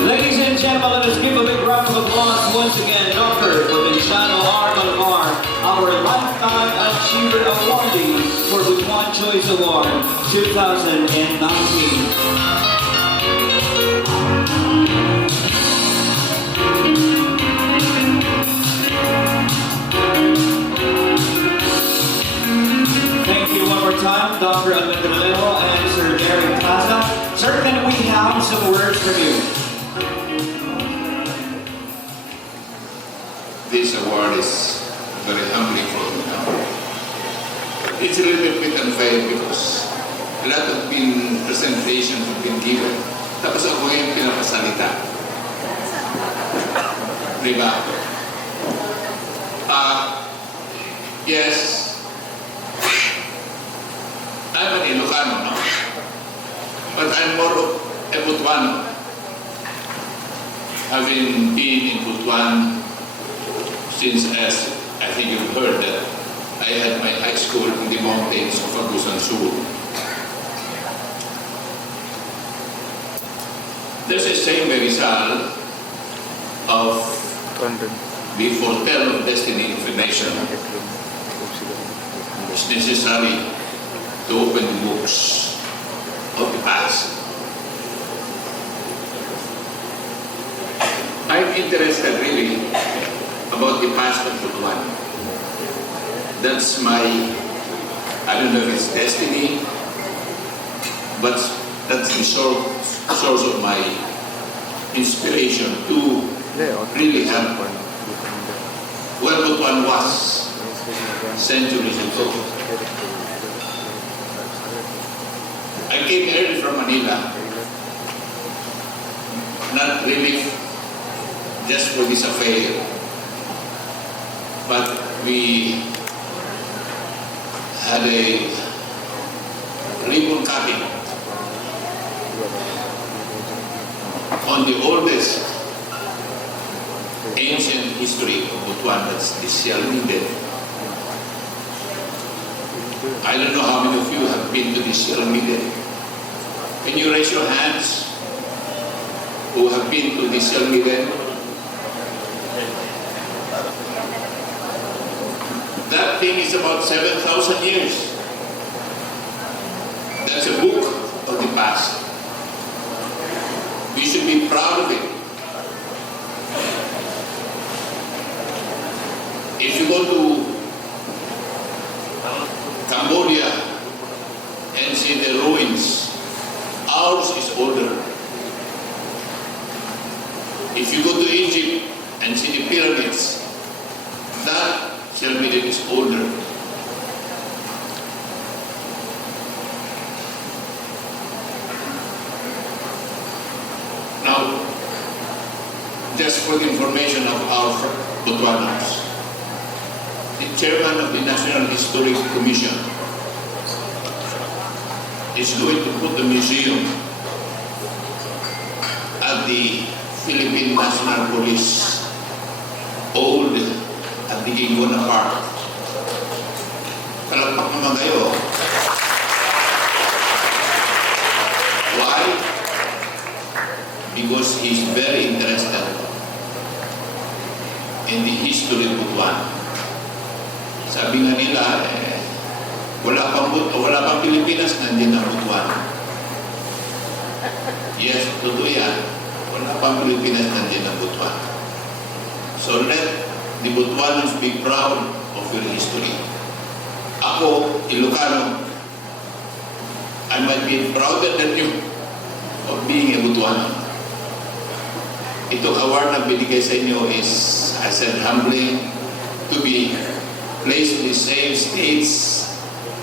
Ladies and gentlemen, let us give a big round of applause once again, Dr. Butuan R. Malvar, our Lifetime Achiever Awardee for Butuan Choice Award 2019. Thank you one more time, Dr. Almendralejo and Sir Jerry Plaza. Sir, can we have some words from you? This award is very humbling for me now. It's a little bit unfair because a lot of presentations have been given. Tapos ako yung pinapasalita. Diba? Yes, I'm an Ilocano, no? But I'm more of a Butuano. Having been in Butuan since, as I think you've heard, that I had my high school in the mountains of Agusan Sur. There's a saying by Rizal of the foretell of destiny information. It's necessary to open the books of the past. I'm interested really about the past of Butuan. That's my, I don't know if it's destiny, but that's the source of my inspiration to really have where Butuan was centuries ago. I came early from Manila, not really just for this affair, but we had a ribbon cutting on the oldest ancient history of Butuan, that's the Sialmiden. I don't know how many of you have been to the Sialmiden. Can you raise your hands? who have been to the Selmiren. That thing is about 7,000 years. That's a book of the past. We should be proud of it. If you go to Cambodia and see the ruins, ours is older. If you go to Egypt and see the pyramids, that Selmiren is older. Now, just for the information of our Butuanons, the chairman of the National Historic Commission is going to put a museum at the Philippine National Police old at the Gingona Park. Kalakpak naman kayo. Why? Because he's very interested in the history of Butuan. Sabi nga nila, wala pang Pilipinas, nandiyan ang Butuan. Yes, totoo yan. Wala pang Pilipinas, nandiyan ang Butuan. So let the Butuanons be proud of your history. Ako, Ilocano, I might be prouder than you of being a Butuanon. Itong award na binigay sa inyo is, I said, humbling to be placed in the same states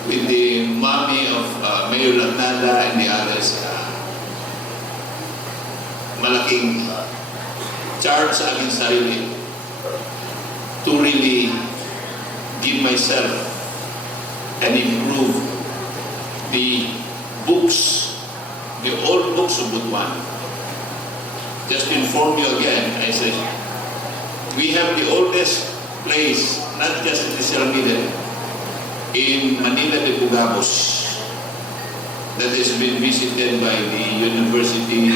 with the mommy of Mayor Lagnada and the others. Malaking charge sa aking sarili to really give myself and improve the books, the old books of Butuan. Just to inform you again, I said, we have the oldest place, not just in the Selmiren, in Manila de Bugabos, that has been visited by the University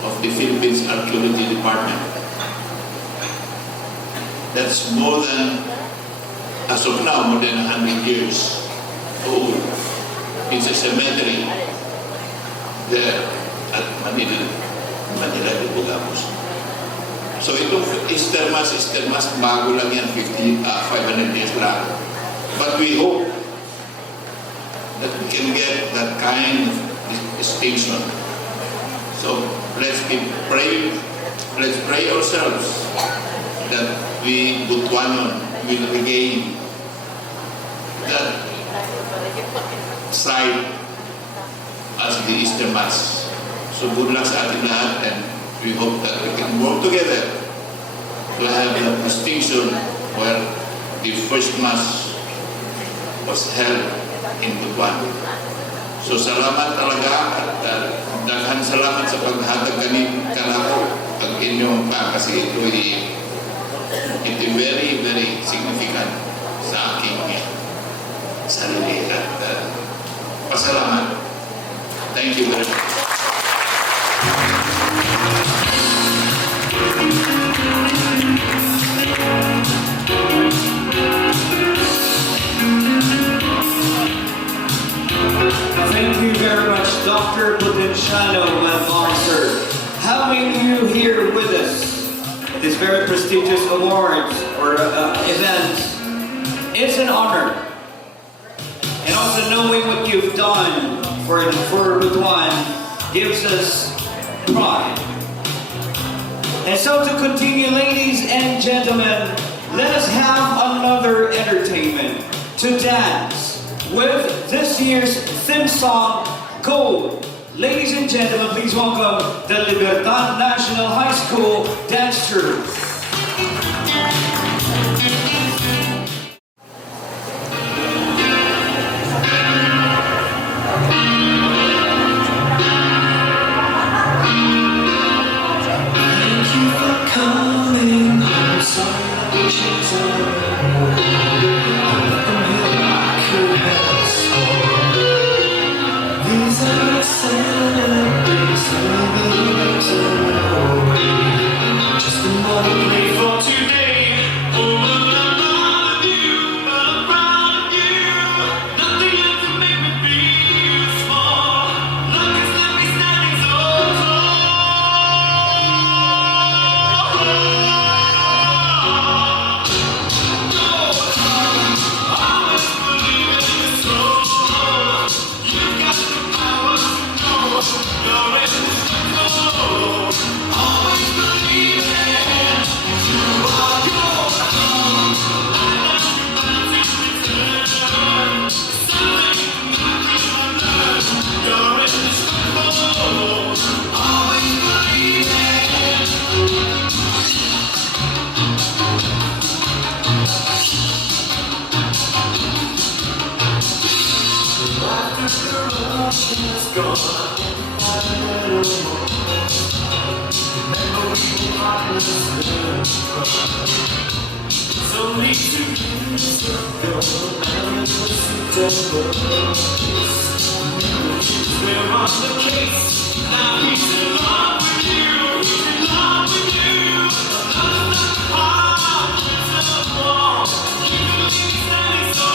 of the Philippines Archaeology Department. That's more than, as of now, more than 100 years old. It's a cemetery there at Manila de Bugabos. So itong Easter Mass, bago lang yan, 500 years lang. But we hope that we can get that kind of distinction. So let's pray ourselves that we Butuanon will regain that side as the Easter Mass. So good luck sa ating lahat, and we hope that we can work together to have a distinction where the first Mass was held in Butuan. So salamat talaga, at daghan salamat sa paghatag kanako ang inyong kasi ito very, very significant sa aking sarili, at pasalamat. Thank you very much. Thank you very much, Dr. Butuan, Master. Having you here with us at this very prestigious awards or event is an honor. And also knowing what you've done for Butuan gives us pride. And so to continue, ladies and gentlemen, let us have another entertainment to dance with this year's theme song, Gold. Ladies and gentlemen, please welcome the Libertad National High School Dance Troupe. These are the celebrations of the only for today. Oh, well, I'm proud of you, but I'm proud of you. Nothing left to make me feel small. Luck has left me standing so only 2 years ago, we're on the case. Now he's in love with you. He's in love with you. Another heart is a wall. You can leave me standing so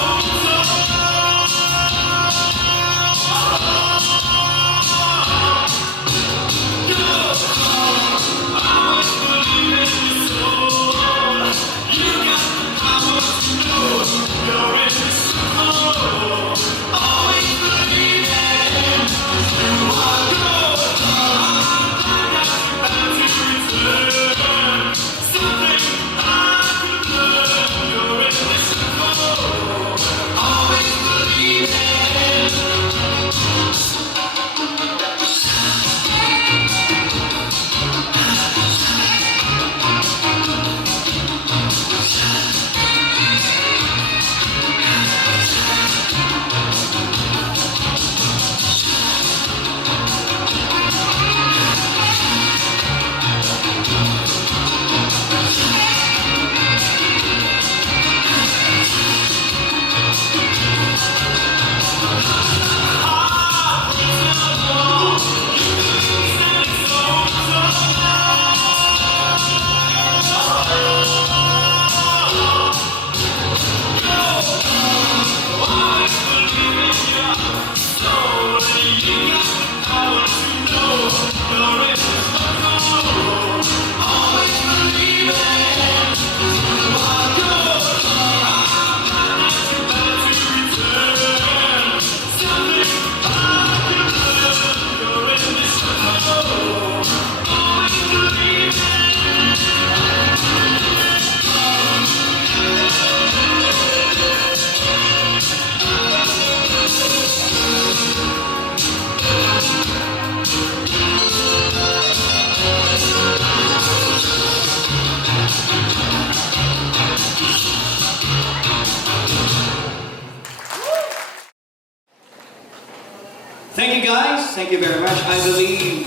Thank you guys, thank you very much. I believe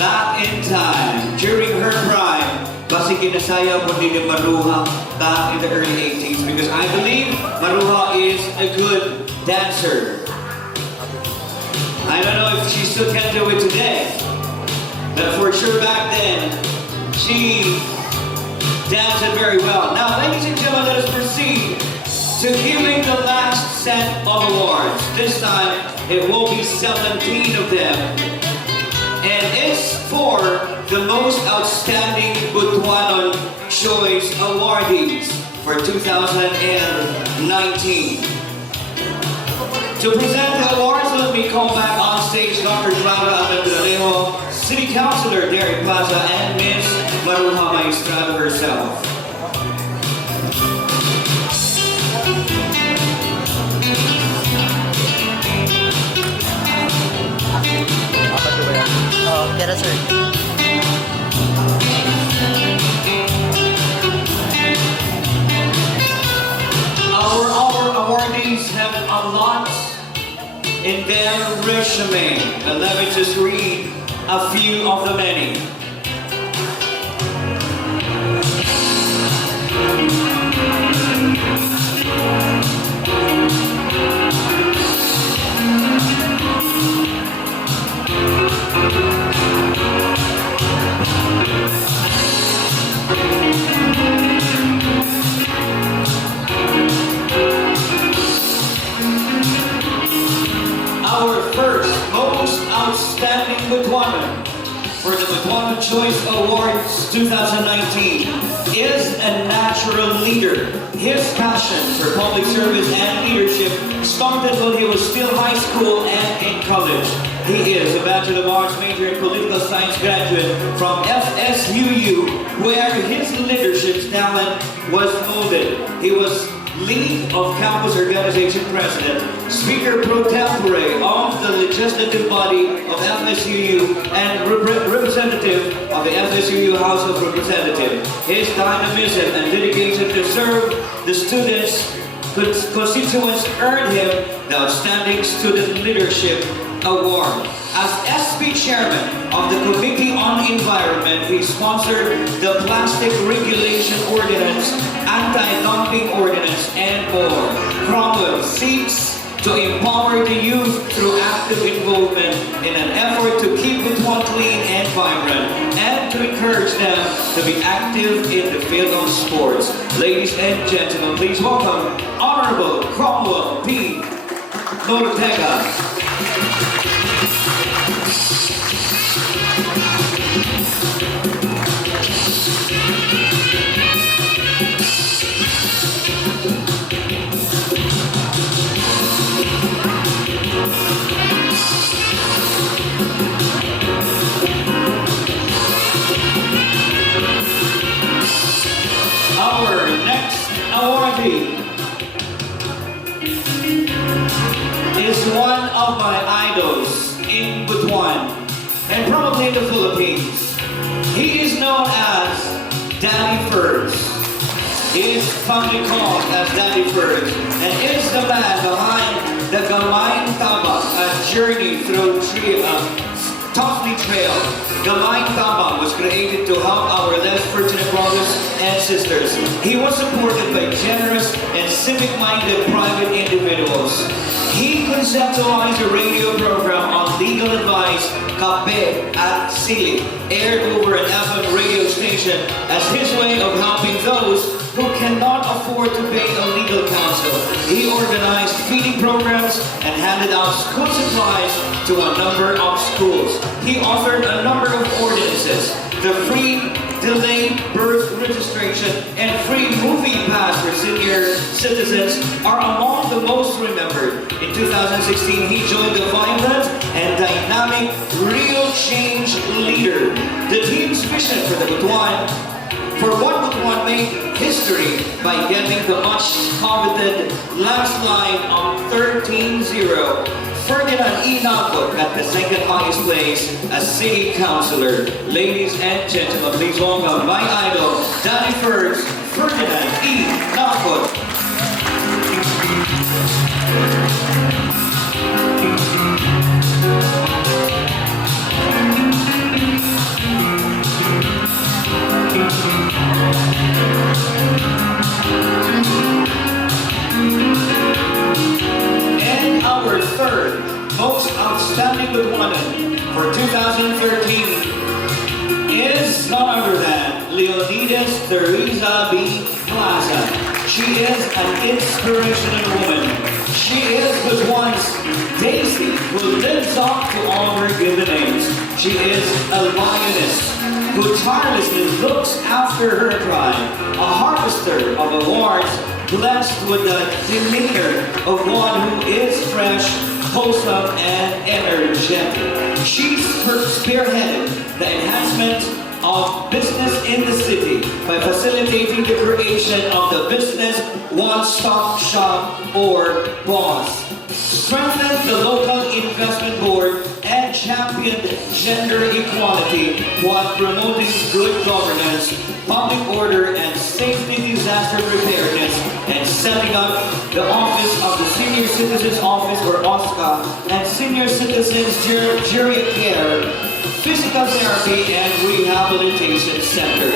that in time, during her prime, kasi kinasaya po ni Maruha back in the early 80s because I believe Maruha is a good dancer. I don't know if she still can do it today, but for sure back then, she danced it very well. Now, ladies and gentlemen, let us proceed to giving the last set of awards. This time, it will be 17 of them. And it's for the most outstanding Butuanon Choice Awardees for 2019. To present the awards, let me call back on stage Dr. Clara Amendralejo, City Councilor Derek Plaza, and Miss Maruha Maestrado herself. Kaya sir. Our awardees have a lot in their resume, and let me just read a few of the many. Butuanon Choice Awards 2019, is a natural leader. His passion for public service and leadership started when he was still high school and in college. He is a Bachelor of Arts major in Political Science graduate from FSUU, where his leadership talent was molded. He was lead of campus organization president, speaker pro tempore of the legislative body of FSUU, and representative of the FSUU House of Representatives. His dynamism and dedication to serve the students' constituents earned him the Outstanding Student Leadership Award. As SP Chairman of the Committee on Environment, he sponsored the Plastic Regulation Ordinance, Anti-Dumping Ordinance, and more. Cromwell seeks to empower the youth through active involvement in an effort to keep Butuan clean and vibrant, and to encourage them to be active in the field of sports. Ladies and gentlemen, please welcome Honorable Cromwell P. Lortega. Our next awardee is one of my idols in Butuan and probably in the Philippines. He is known as Daddy Furs. He is fondly called as Daddy Furs and is the man behind the Gamay Tabak, a journey through Toughly Trail. Gamay Tabak was created to help our less fortunate brothers and sisters. He was supported by generous and civic-minded private individuals. He conceptualized a radio program on legal advice, Kape at Sili, aired over an FM radio station as his way of helping those who cannot afford to pay a legal counsel. He organized feeding programs and handed out school supplies to a number of schools. He authored a number of ordinances. The free delayed birth registration and free movie pass for senior citizens are among the most remembered. In 2016, he joined the vibrant and dynamic Real Change Leader. The team's vision for the Butuan, for what Butuan made history by getting the much-coveted landslide on 13-0. Ferdinand E. Nakot at the second highest place as City Councilor. Ladies and gentlemen, please welcome my idol, Daddy Furs, Ferdinand E. Nakot. And our third most outstanding Butuanan for 2013 is none other than Leonidas Teresa B. Plaza. She is an inspirational woman. She is Butuan's Daisy, who lives up to all her given names. She is a lioness who tirelessly looks after her tribe, a harvester of awards, blessed with the demeanor of one who is fresh, wholesome, and energetic. She spearheaded the enhancement of business in the city by facilitating the creation of the Business One-Stop Shop, or BOSS, strengthened the local investment board, and championed gender equality while promoting good governance, public order, and safety disaster preparedness, and setting up the office of the Senior Citizens Office, or OSCA, and Senior Citizens Geriatric Care, Physical Therapy, and Rehabilitation Center.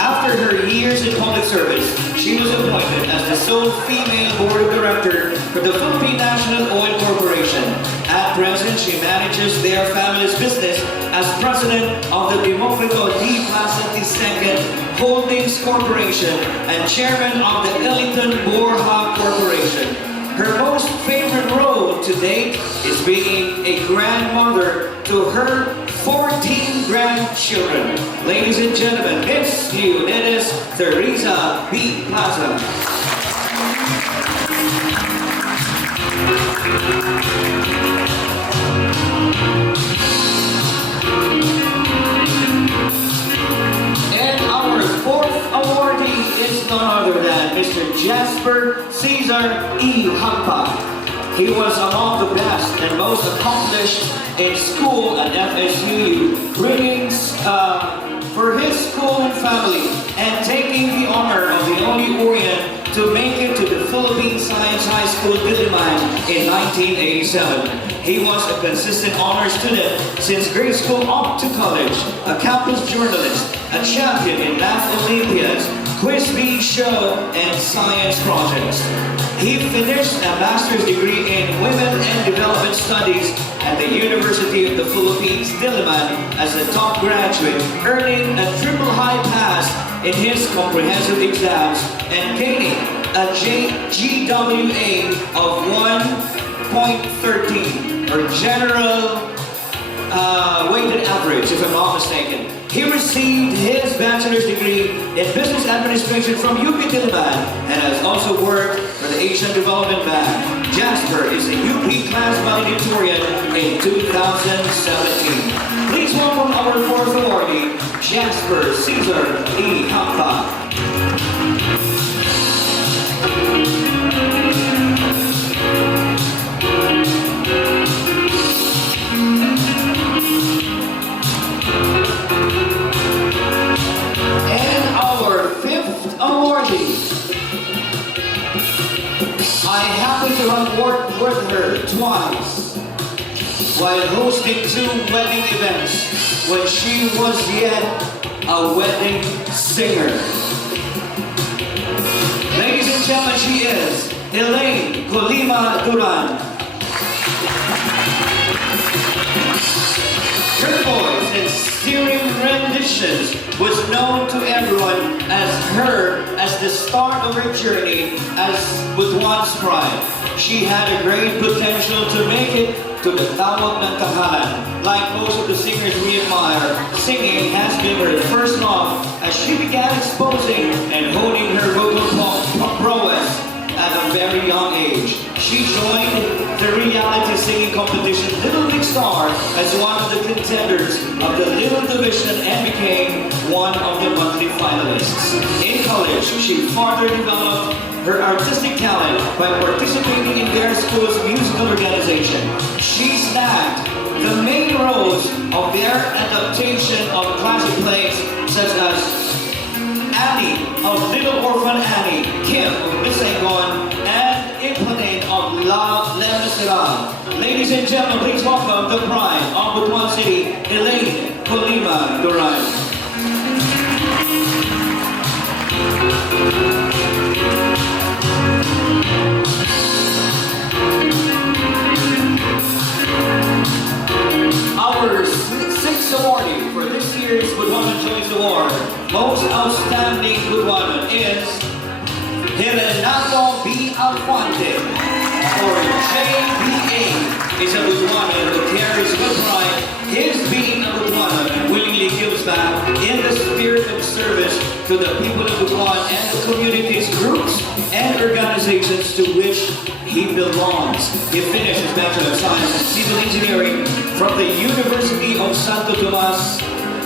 After her years in public service, she was appointed as the sole female board of director for the Philippine National Oil Corporation. At present, she manages their family's business as president of the Democrito D. Plaza II Holdings Corporation and chairman of the Ellington Borja Corporation. Her most favorite role to date is being a grandmother to her 14 grandchildren. Ladies and gentlemen, Miss Leonidas Teresa B. Plaza. And our fourth awardee is none other than Mr. Jasper Cesar E. Hampa. He was among the best and most accomplished in school at FSU, bringing for his school and family and taking the honor of the only Orient to make it to the Philippine Science High School Diliman in 1987. He was a consistent honor student since grade school up to college, a campus journalist, a champion in math Olympiads, quiz bee show, and science projects. He finished a master's degree in Women and Development Studies at the University of the Philippines, Diliman, as a top graduate, earning a triple high pass in his comprehensive exams and gaining a GWA of 1.13, or general weighted average, if I'm not mistaken. He received his bachelor's degree in business administration from UP Diliman and has also worked for the Asian Development Bank. Jasper is a UP class valedictorian in 2017. Please welcome our fourth awardee, Jasper Cesar E. Hampa. I happened to have worked with her twice while hosting 2 wedding events when she was yet a wedding singer. Ladies and gentlemen, she is Elaine Colima Duran. Her voice and steering renditions was known to everyone as the start of her journey as Butuan's pride. She had a great potential to make it to the tawag ng tahanan. Like most of the singers we admire, singing has been her first love as she began exposing and honing her vocal prowess at a very young age. She joined the reality singing competition Little Big Star as one of the contenders of the Little Division and became one of the monthly finalists. In college, she further developed her artistic talent by participating in their school's musical organization. She snagged the main roles of their adaptation of classic plays such as Annie of Little Orphan Annie, Kim of Miss Saigon, and Impanate of La Les Miserables. Ladies and gentlemen, please welcome the pride of Butuan City, Elaine Colima Duran. Our sixth awardee for this year's Butuanon Choice Award, Most Outstanding Butuanon, is Renato B. Alfuante, or JBA, is a Butuanon who carries with pride his being a Butuanon and willingly gives back in the spirit of service to the people of Butuan and the communities, groups, and organizations to which he belongs. He finished his Bachelor of Science in Civil Engineering from the University of Santo Tomas.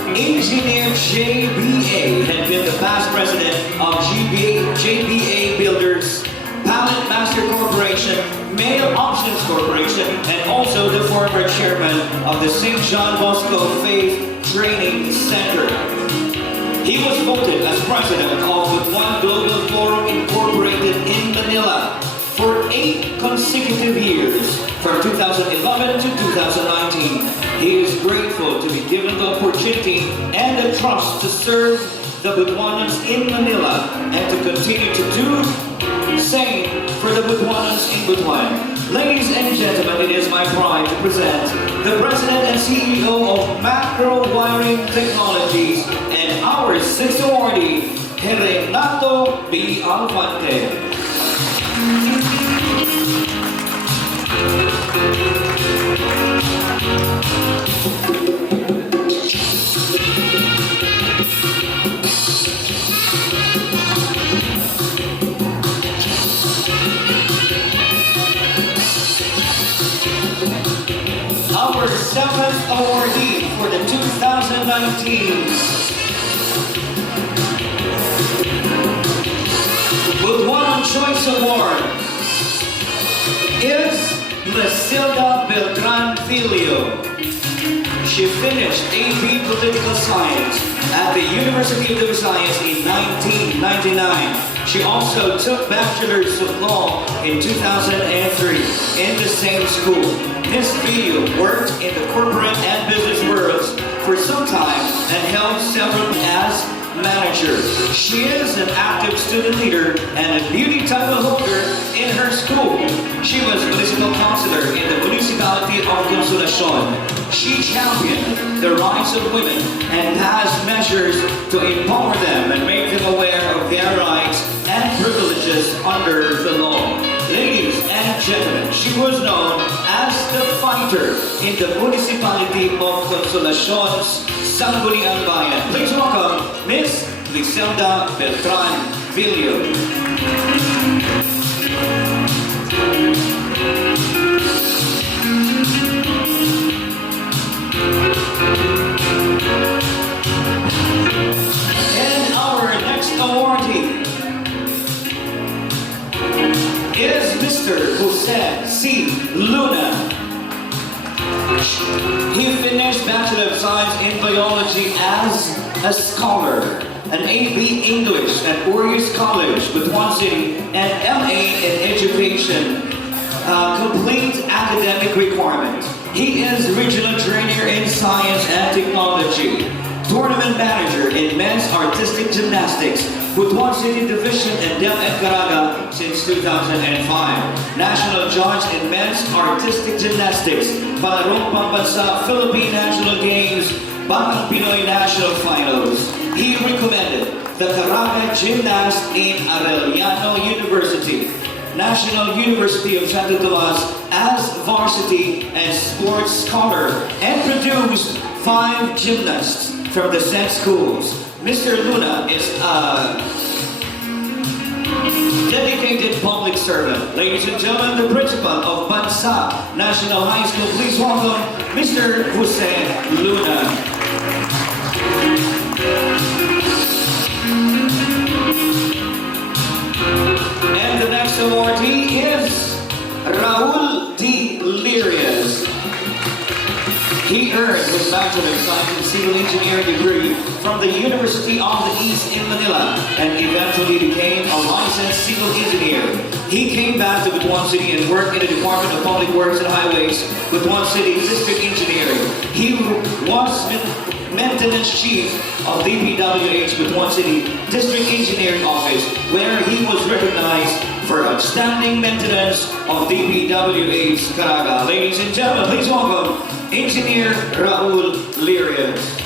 Engineer JBA had been the past president of JBA Builders, Pallet Master Corporation, Mail Options Corporation, and also the former chairman of the St. John Bosco Faith Training Center. He was voted as president of Butuan Global Forum Incorporated in Manila for 8 consecutive years, from 2011 to 2019. He is grateful to be given the opportunity and the trust to serve the Butuanans in Manila and to continue to do the same for the Butuanans in Butuan. Ladies and gentlemen, it is my pride to present the President and CEO of Macro Wiring Technologies and our 6th awardee, Renato B. Alfuante. awardee for the 2019 Butuanon Choice Awards is Masilda Beltran Filio. She finished AP Political Science at the University of Visayas in 1999. She also took Bachelor's of Law in 2003 in the same school. Ms. Filio worked in the corporate and business worlds for some time and held several as manager. She is an active student leader and a beauty title holder in her school. She was municipal councilor in the municipality of Consolacion. She championed the rights of women and passed measures to empower them and make them aware of their rights and privileges under the law. Ladies and gentlemen, she was known as the fighter in the municipality of Consolacion's Sangguniang Bayan. Please welcome Miss Masilda Beltran Filio. And our next awardee is Mr. Jose C. Luna. He finished Bachelor of Science in Biology as a scholar, an AB English at Orius College, Butuan City, and MA in Education, complete academic requirement. He is Regional Trainer in Science and Technology, Tournament Manager in Men's Artistic Gymnastics, Butuan City Division and DepEd Caraga since 2005. National Judge in Men's Artistic Gymnastics, Palarong Pambansa Philippine National Games, Batang Pinoy National Finals. He recommended the Caraga Gymnast in Arellano University, National University of Santo Tomas as varsity and sports scholar, and produced 5 gymnasts from the said schools. Mr. Luna is a dedicated public servant. Ladies and gentlemen, the principal of Bansa National High School, please welcome Mr. Jose Luna. And the next awardee is Raul D. Lirias. He earned his Bachelor of Science in Civil Engineering degree from the University of the East in Manila and eventually became a licensed civil engineer. He came back to Butuan City and worked in the Department of Public Works and Highways, Butuan City District Engineering. He was Maintenance Chief of DPWH Butuan City District Engineering Office, where he was recognized for outstanding maintenance of DPWH Caraga. Ladies and gentlemen, please welcome Engineer Raul Lirias.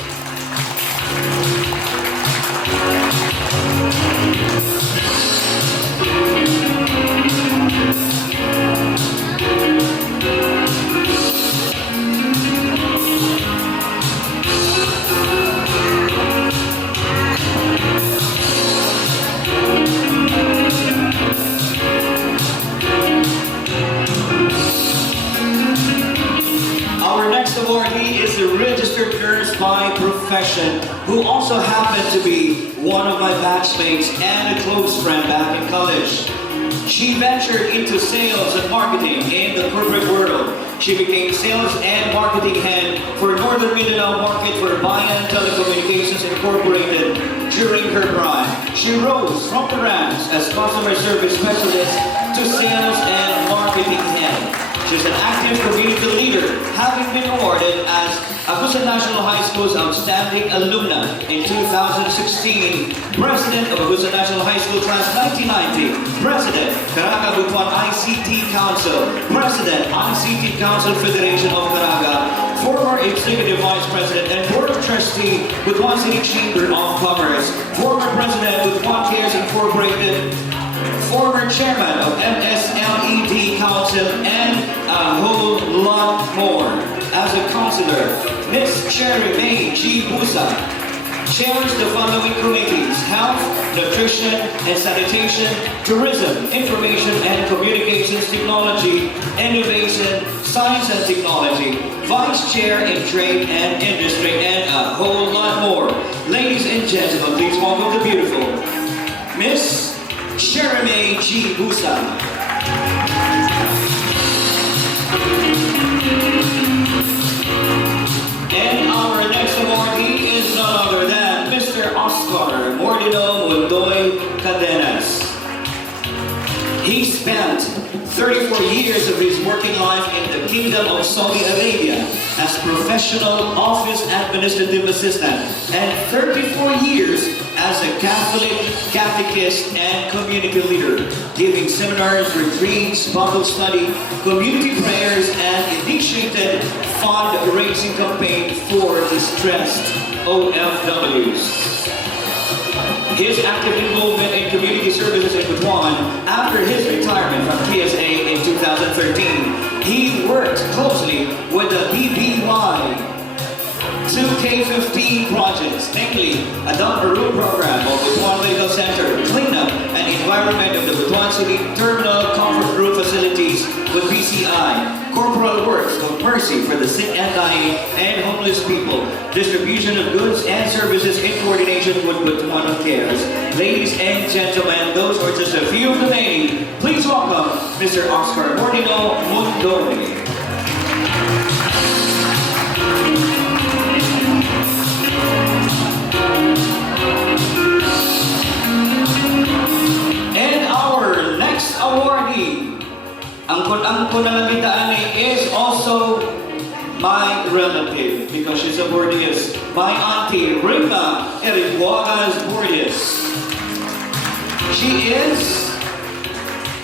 Our next awardee is a registered nurse by profession who also happened to be one of my batchmates and a close friend back in college. She ventured into sales and marketing in the corporate world. She became sales and marketing head for Northern Mindanao market for Bayan Telecommunications Incorporated during her prime. She rose from the ranks as customer service specialist to sales and marketing head. She's an active community leader, having been awarded as Agusan National High School's Outstanding Alumna in 2016, President of Agusan National High School Class 1990, President, Caraga Butuan ICT Council, President, ICT Council Federation of Caraga, former Executive Vice President and Board of Trustee, Butuan City Chamber of Commerce, former President, Butuan Cares Incorporated, former chairman of MSLED Council, and a whole lot more. As a counselor, Ms. Cherry May G. Busa chairs the following committees: Health, Nutrition and Sanitation, Tourism, Information and Communications Technology, Innovation, Science and Technology, Vice Chair in Trade and Industry, and a whole lot more. Ladies and gentlemen, please welcome the beautiful Miss Jeremy G. Busan. And our next awardee is none other than Mr. Oscar Mordino Mundoy Cadenas. He spent 34 years of his working life in the Kingdom of Saudi Arabia as professional office administrative assistant and 34 years as a Catholic catechist and community leader, giving seminars, retreats, Bible study, community prayers, and initiated fundraising campaign for distressed OFWs. His active involvement in community services in Butuan after his retirement from TSA in 2013, he worked closely with the BBY 2K15 projects, namely a Peru program of Butuan Legal Center, cleanup and environment of the Butuan City Terminal Comfort Room facilities with BCI, corporal works of mercy for the sick and dying and homeless people, distribution of goods and services in coordination with Butuan Cares. Ladies and gentlemen, those are just a few of the many. Please welcome Mr. Oscar Mordino Mundoy. And our next awardee, angkon na nagitaan is also my relative because she's a Bordias. My auntie, Rima Eriguagas Bordias. She is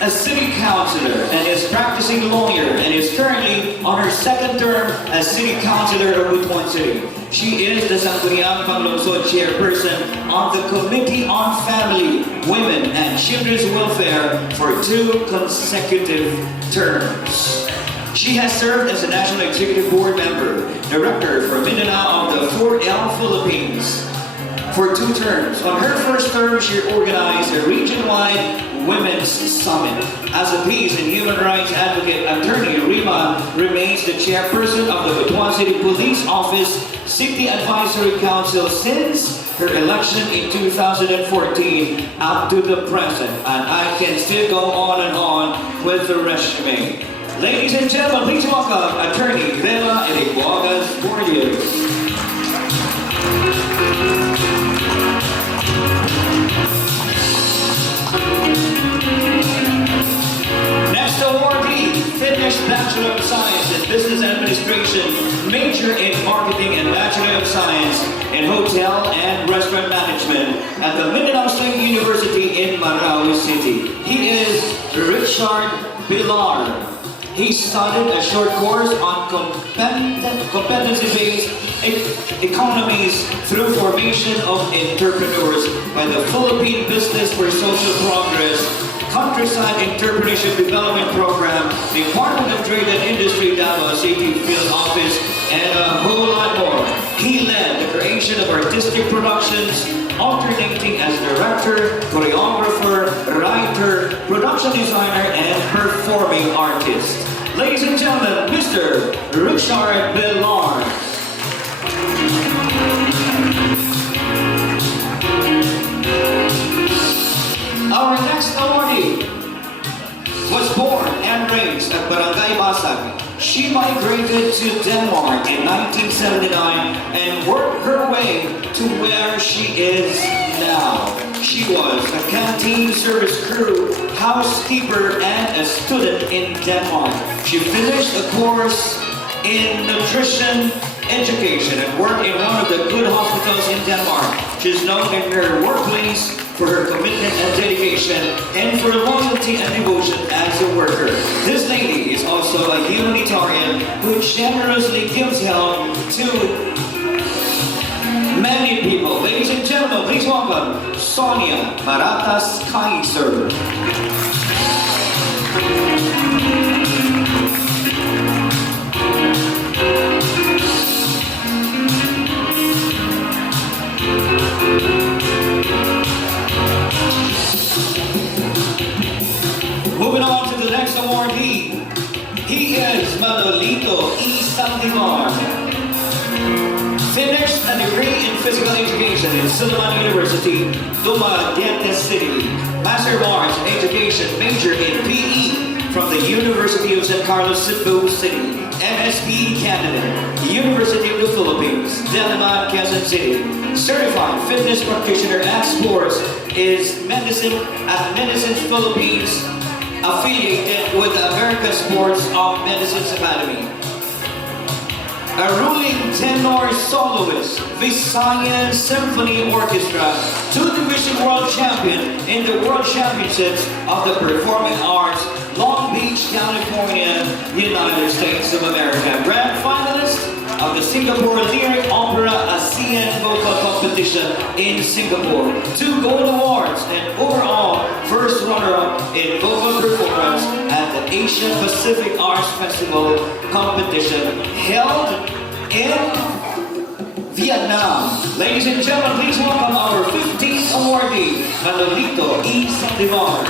a city councilor and is practicing lawyer and is currently on her second term as city councilor of Butuan City. She is the Sangguniang Panglungsod chairperson on the Committee on Family, Women, and Children's Welfare for 2 consecutive terms. She has served as a National Executive Board member, director for Mindanao of the 4L Philippines for 2 terms. On her first term, she organized a region-wide Women's Summit. As a peace and human rights advocate, attorney Rima remains the chairperson of the Butuan City Police Office City Advisory Council since her election in 2014 up to the present. And I can still go on and on with the resume. Ladies and gentlemen, please welcome attorney Bella Eriguagas Bordias. Next awardee, finished Bachelor of Science in Business Administration, major in Marketing and Bachelor of Science in Hotel and Restaurant Management at the Mindanao State University in Butuan City. He is Richard Villar. He studied a short course on competency-based economies through formation of entrepreneurs by the Philippine Business for Social Progress Countryside Entrepreneurship Development Program, Department of Trade and Industry, Davao City Field Office, and a whole lot more. He led the creation of artistic productions, alternating as director, choreographer, writer, production designer, and performing artist. Ladies and gentlemen, Mr. Richard Villar. Our next awardee was born and raised at Barangay Basag. She migrated to Denmark in 1979 and worked her way to where she is now. She was a canteen service crew, housekeeper, and a student in Denmark. She finished a course in nutrition education and worked in one of the good hospitals in Denmark. She's known in her workplace for her commitment and dedication and for loyalty and devotion as a worker. This lady is also a humanitarian who generously gives help to many people. Ladies and gentlemen, please welcome Sonia Maratas Kaiser. Moving on to the next awardee. He is Manolito E. Santimar. Finished a degree in physical education in Butuan University, Butuan City. Master of Arts in Education, major in PE from the University of San Carlos, Cebu City. MSP candidate, University of the Philippines, Diliman, Quezon City. Certified fitness practitioner at sports is medicine at Medicine Philippines, affiliated with the American Sports of Medicine's Academy. A ruling tenor soloist, Visayan Symphony Orchestra, two-division world champion in the World Championships of the Performing Arts, Long Beach, California, United States of America. Grand finalist of the Singapore Lyric Opera ASEAN Vocal Competition in Singapore. 2 gold awards and overall first runner-up in vocal performance at the Asian Pacific Arts Festival competition held in Vietnam. Ladies and gentlemen, please welcome our 15th awardee, Manolito E. Santimar.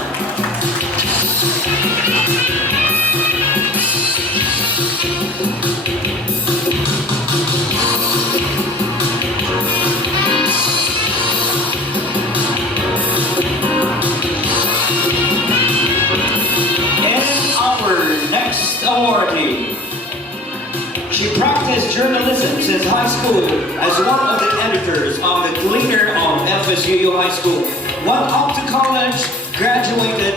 Next awardee. She practiced journalism since high school as one of the editors of the Gleaner of FSU High School. Went off to college, graduated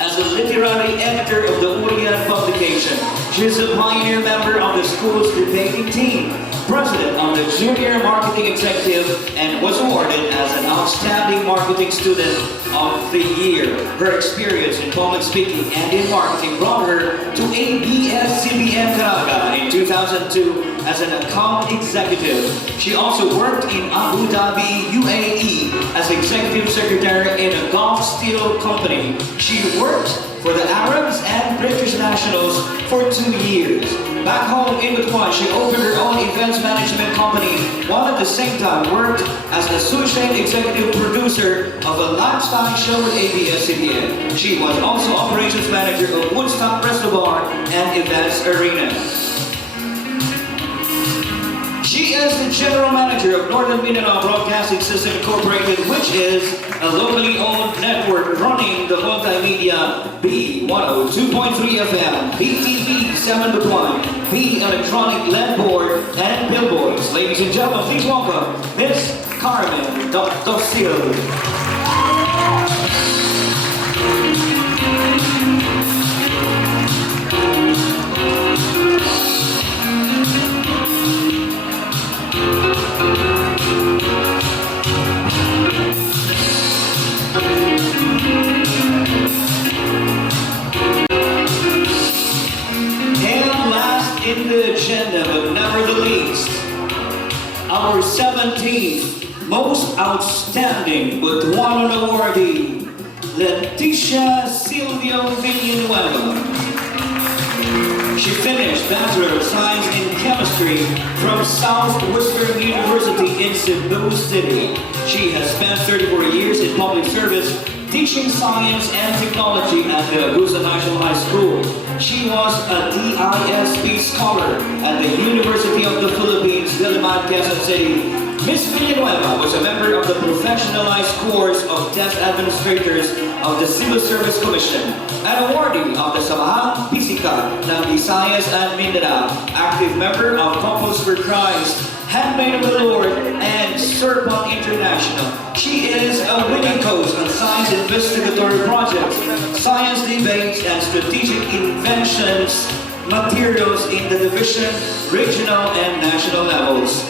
as a literary editor of the Orion publication. She is a pioneer member of the school's debating team, president of the Junior Marketing Executive, and was awarded as an outstanding marketing student of the year. Her experience in public speaking and in marketing brought her to ABS-CBN Caraga in 2002 as an account executive. She also worked in Abu Dhabi, UAE as executive secretary in a Gulf Steel company. She worked for the Arabs and British nationals for 2 years. Back home in Butuan, she opened her own events management company, while at the same time worked as an associate executive producer of a lifestyle show with ABS-CBN. She was also operations manager of Woodstock Reservoir and Events Arena. She is the general manager of Northern Mindanao Broadcasting System Incorporated, which is a locally owned network running the multimedia B102.3 FM, BTV 7 Butuan, B Electronic LED Board, and Billboards. Ladies and gentlemen, please welcome Miss Carmen Docil. In the agenda, but never the least, our 17th most outstanding Butuanon awardee, Leticia Silvio Villanueva. She finished Bachelor of Science in Chemistry from Southwestern University in Cebu City. She has spent 34 years in public service, teaching science and technology at the Butuan National High School. She was a DISP scholar at the University of the Philippines, Diliman, Quezon City. Ms. Villanueva was a member of the professionalized course of test administrators of the Civil Service Commission, an awardee of the Samahang Pisika ng Visayas and Mindanao, active member of Couples for Christ, Handmaid of the Lord, and Serpent International. She is a winning coach on science investigatory projects, science debates, and strategic inventions materials in the division, regional, and national levels.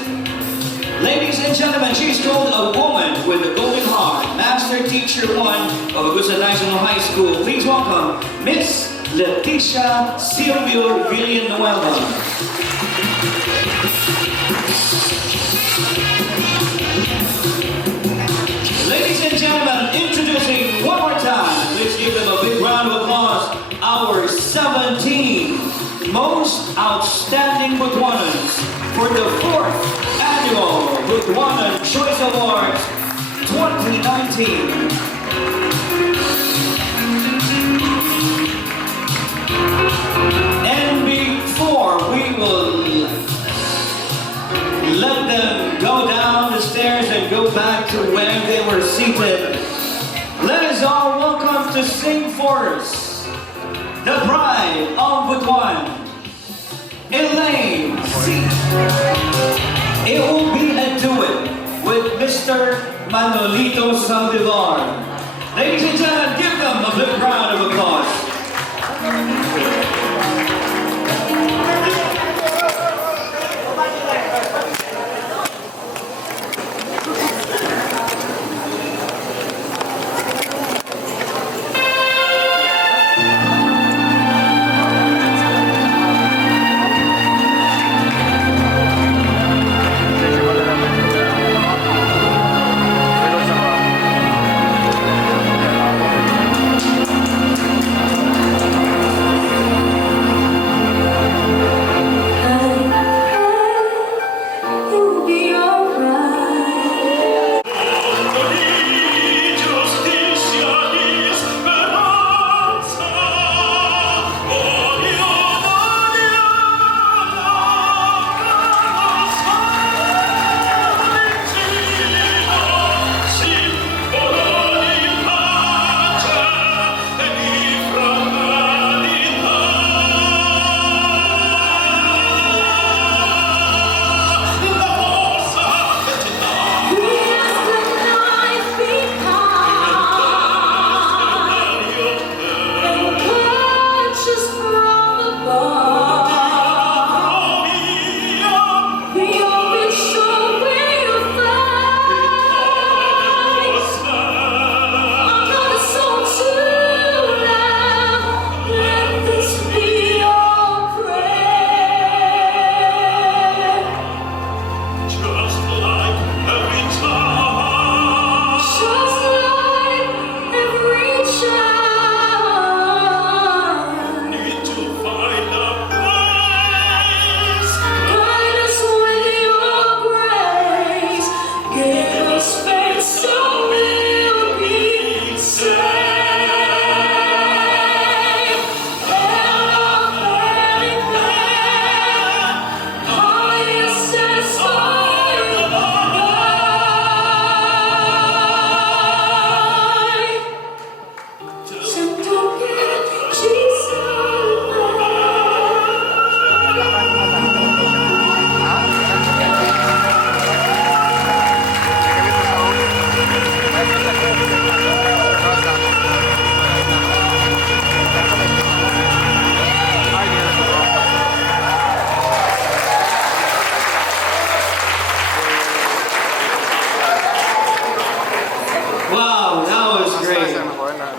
Ladies and gentlemen, she's called a woman with a golden heart, Master Teacher 1 of Butuan National High School. Please welcome Miss Leticia Silvio Villanueva. Ladies and gentlemen, introducing one more time, please give them a big round of applause, our 17 most outstanding Butuanans for the 4th annual Butuanon Choice Awards 2019. And seated, let us all welcome to sing for us the pride of Butuan, Elaine C. It will be a duet with Mr. Manolito Saldivar. Ladies and gentlemen, give them a big round of applause. You'll be alright.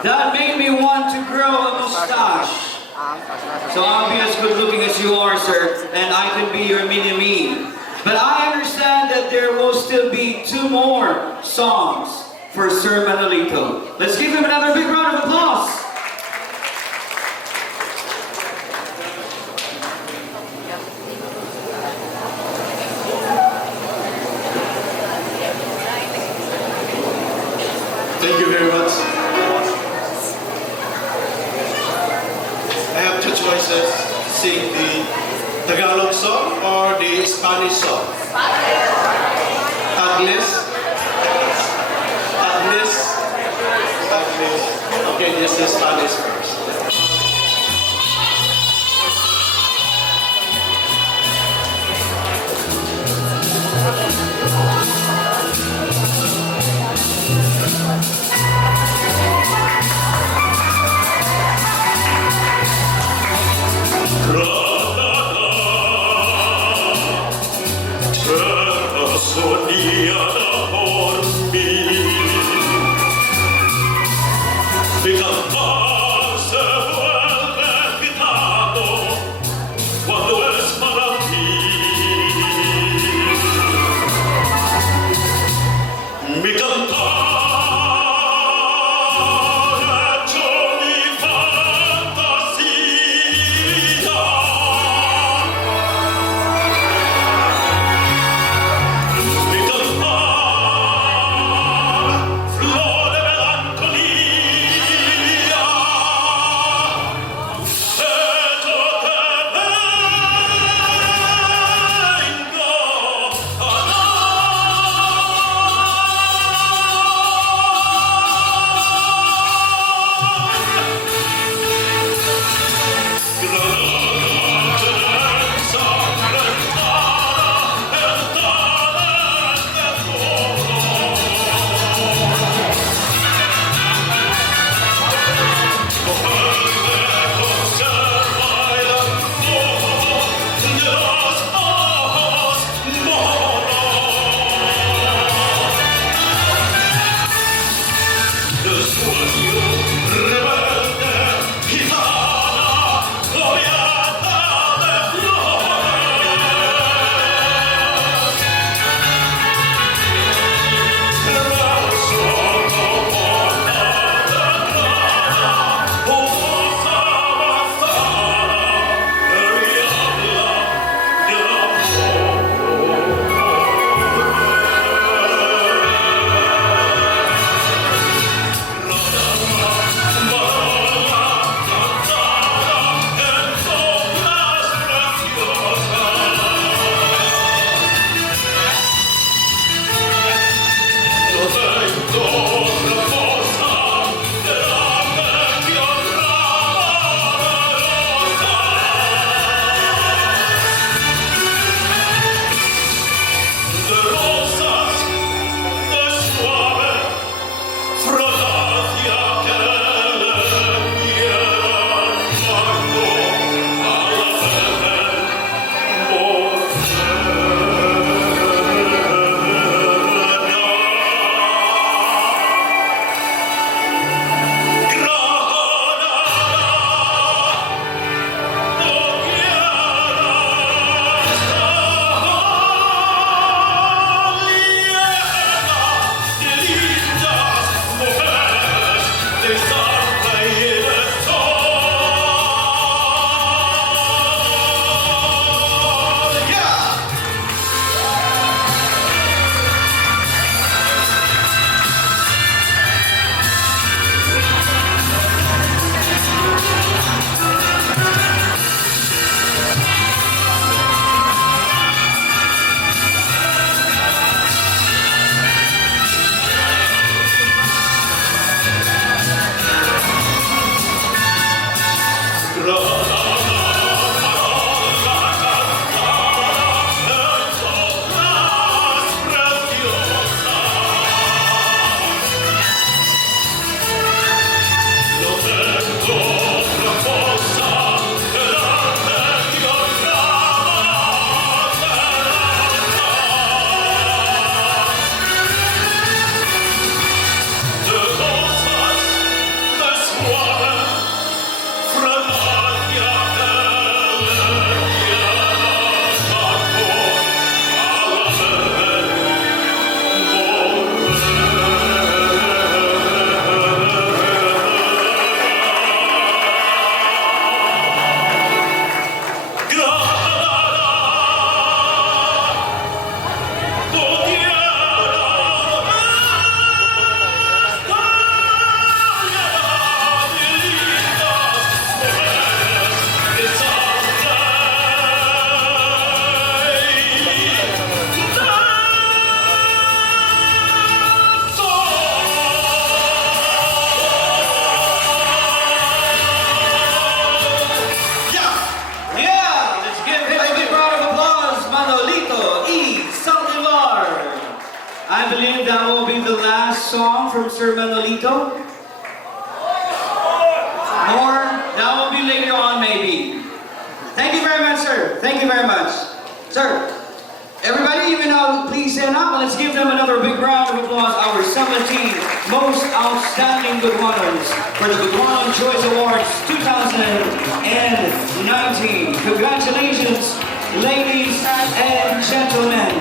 That made me want to grow a mustache. So I'll be as good looking as you are, sir, and I can be your mini-me. But I understand that there will still be 2 more songs for Sir Manolito. Let's give him another big round of applause. Thank you very much. I have 2 choices, sing the Tagalog song or the Spanish song. Agnes. Okay, this is Spanish first. Soñada por mí, capaz song from Sir Manolito? More? That will be later on, maybe. Thank you very much, sir. Thank you very much. Sir, everybody, even now, please stand up and let's give them another big round of applause. Our 17 most outstanding Butuanans for the Butuanon Choice Awards 2019. Congratulations, ladies and gentlemen.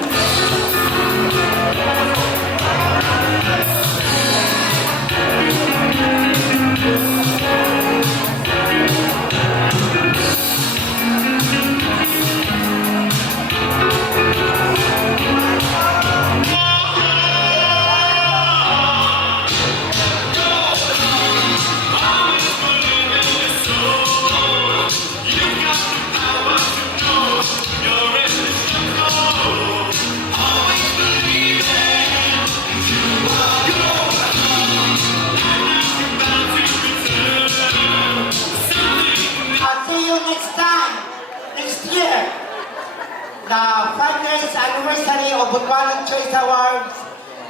See you next time, next year. The 5 years anniversary of Butuanon Choice Awards,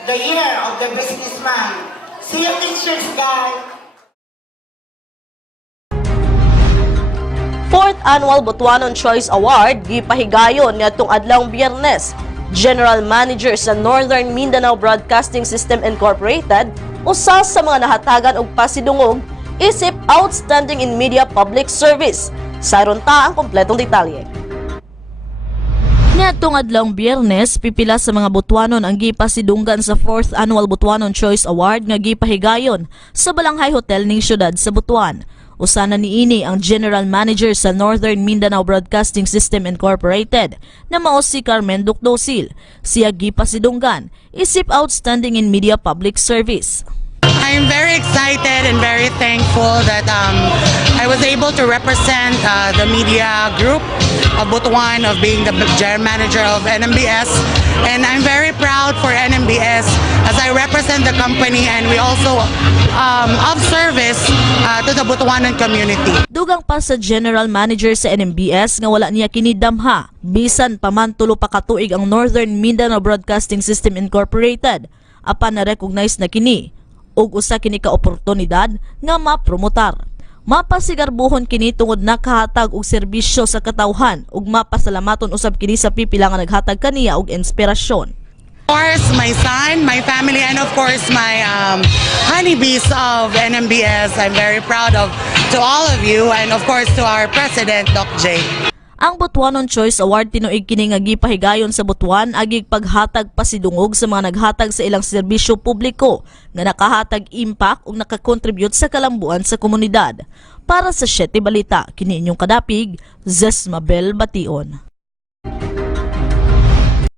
the year of the businessman. See you next year, guys. Fourth Annual Butuanon Choice Award gipahigayon niadtong adlawng Biyernes. General Manager sa Northern Mindanao Broadcasting System Incorporated, usa sa mga nahatagan og pasidungog isip Outstanding in Media Public Service. Saron ta ang kompletong detalye. Niadtong adlawng Biyernes, pipila sa mga Butuanon ang gipasidunggan sa 4th Annual Butuanon Choice Award nga gipahigayon sa Balanghai Hotel ning siyudad sa Butuan. Usana niini ang General Manager sa Northern Mindanao Broadcasting System Incorporated na mao si Carmen Ducdosil. Siya gipasidunggan isip Outstanding in Media Public Service. I'm very excited and very thankful that I was able to represent the media group of Butuan, of being the general manager of NMBS, and I'm very proud for NMBS as I represent the company and we also of service to the Butuanan community. Dugang pa sa General Manager sa NMBS nga wala niya kinidamha bisan pa man tulo pa ka tuig ang Northern Mindanao Broadcasting System Incorporated apan na-recognize na kini ug usa kini ka oportunidad nga mapromotar. Mapasigarbuhon kini tungod nakahatag og serbisyo sa katawhan ug mapasalamaton usab kini sa pipila nga naghatag kaniya og inspirasyon. Of course, my son, my family, and of course my honeybees of NMBS. I'm very proud of to all of you and of course to our President, Doc J. Ang Butuanon Choice Award tinuig kini nga gipahigayon sa Butuan agig paghatag pasidungog sa mga naghatag sa ilang serbisyo publiko nga nakahatag impact ug nakakontribute sa kalambuan sa komunidad. Para sa 7 Balita, kini inyong kadapig, Zesmabel Bation.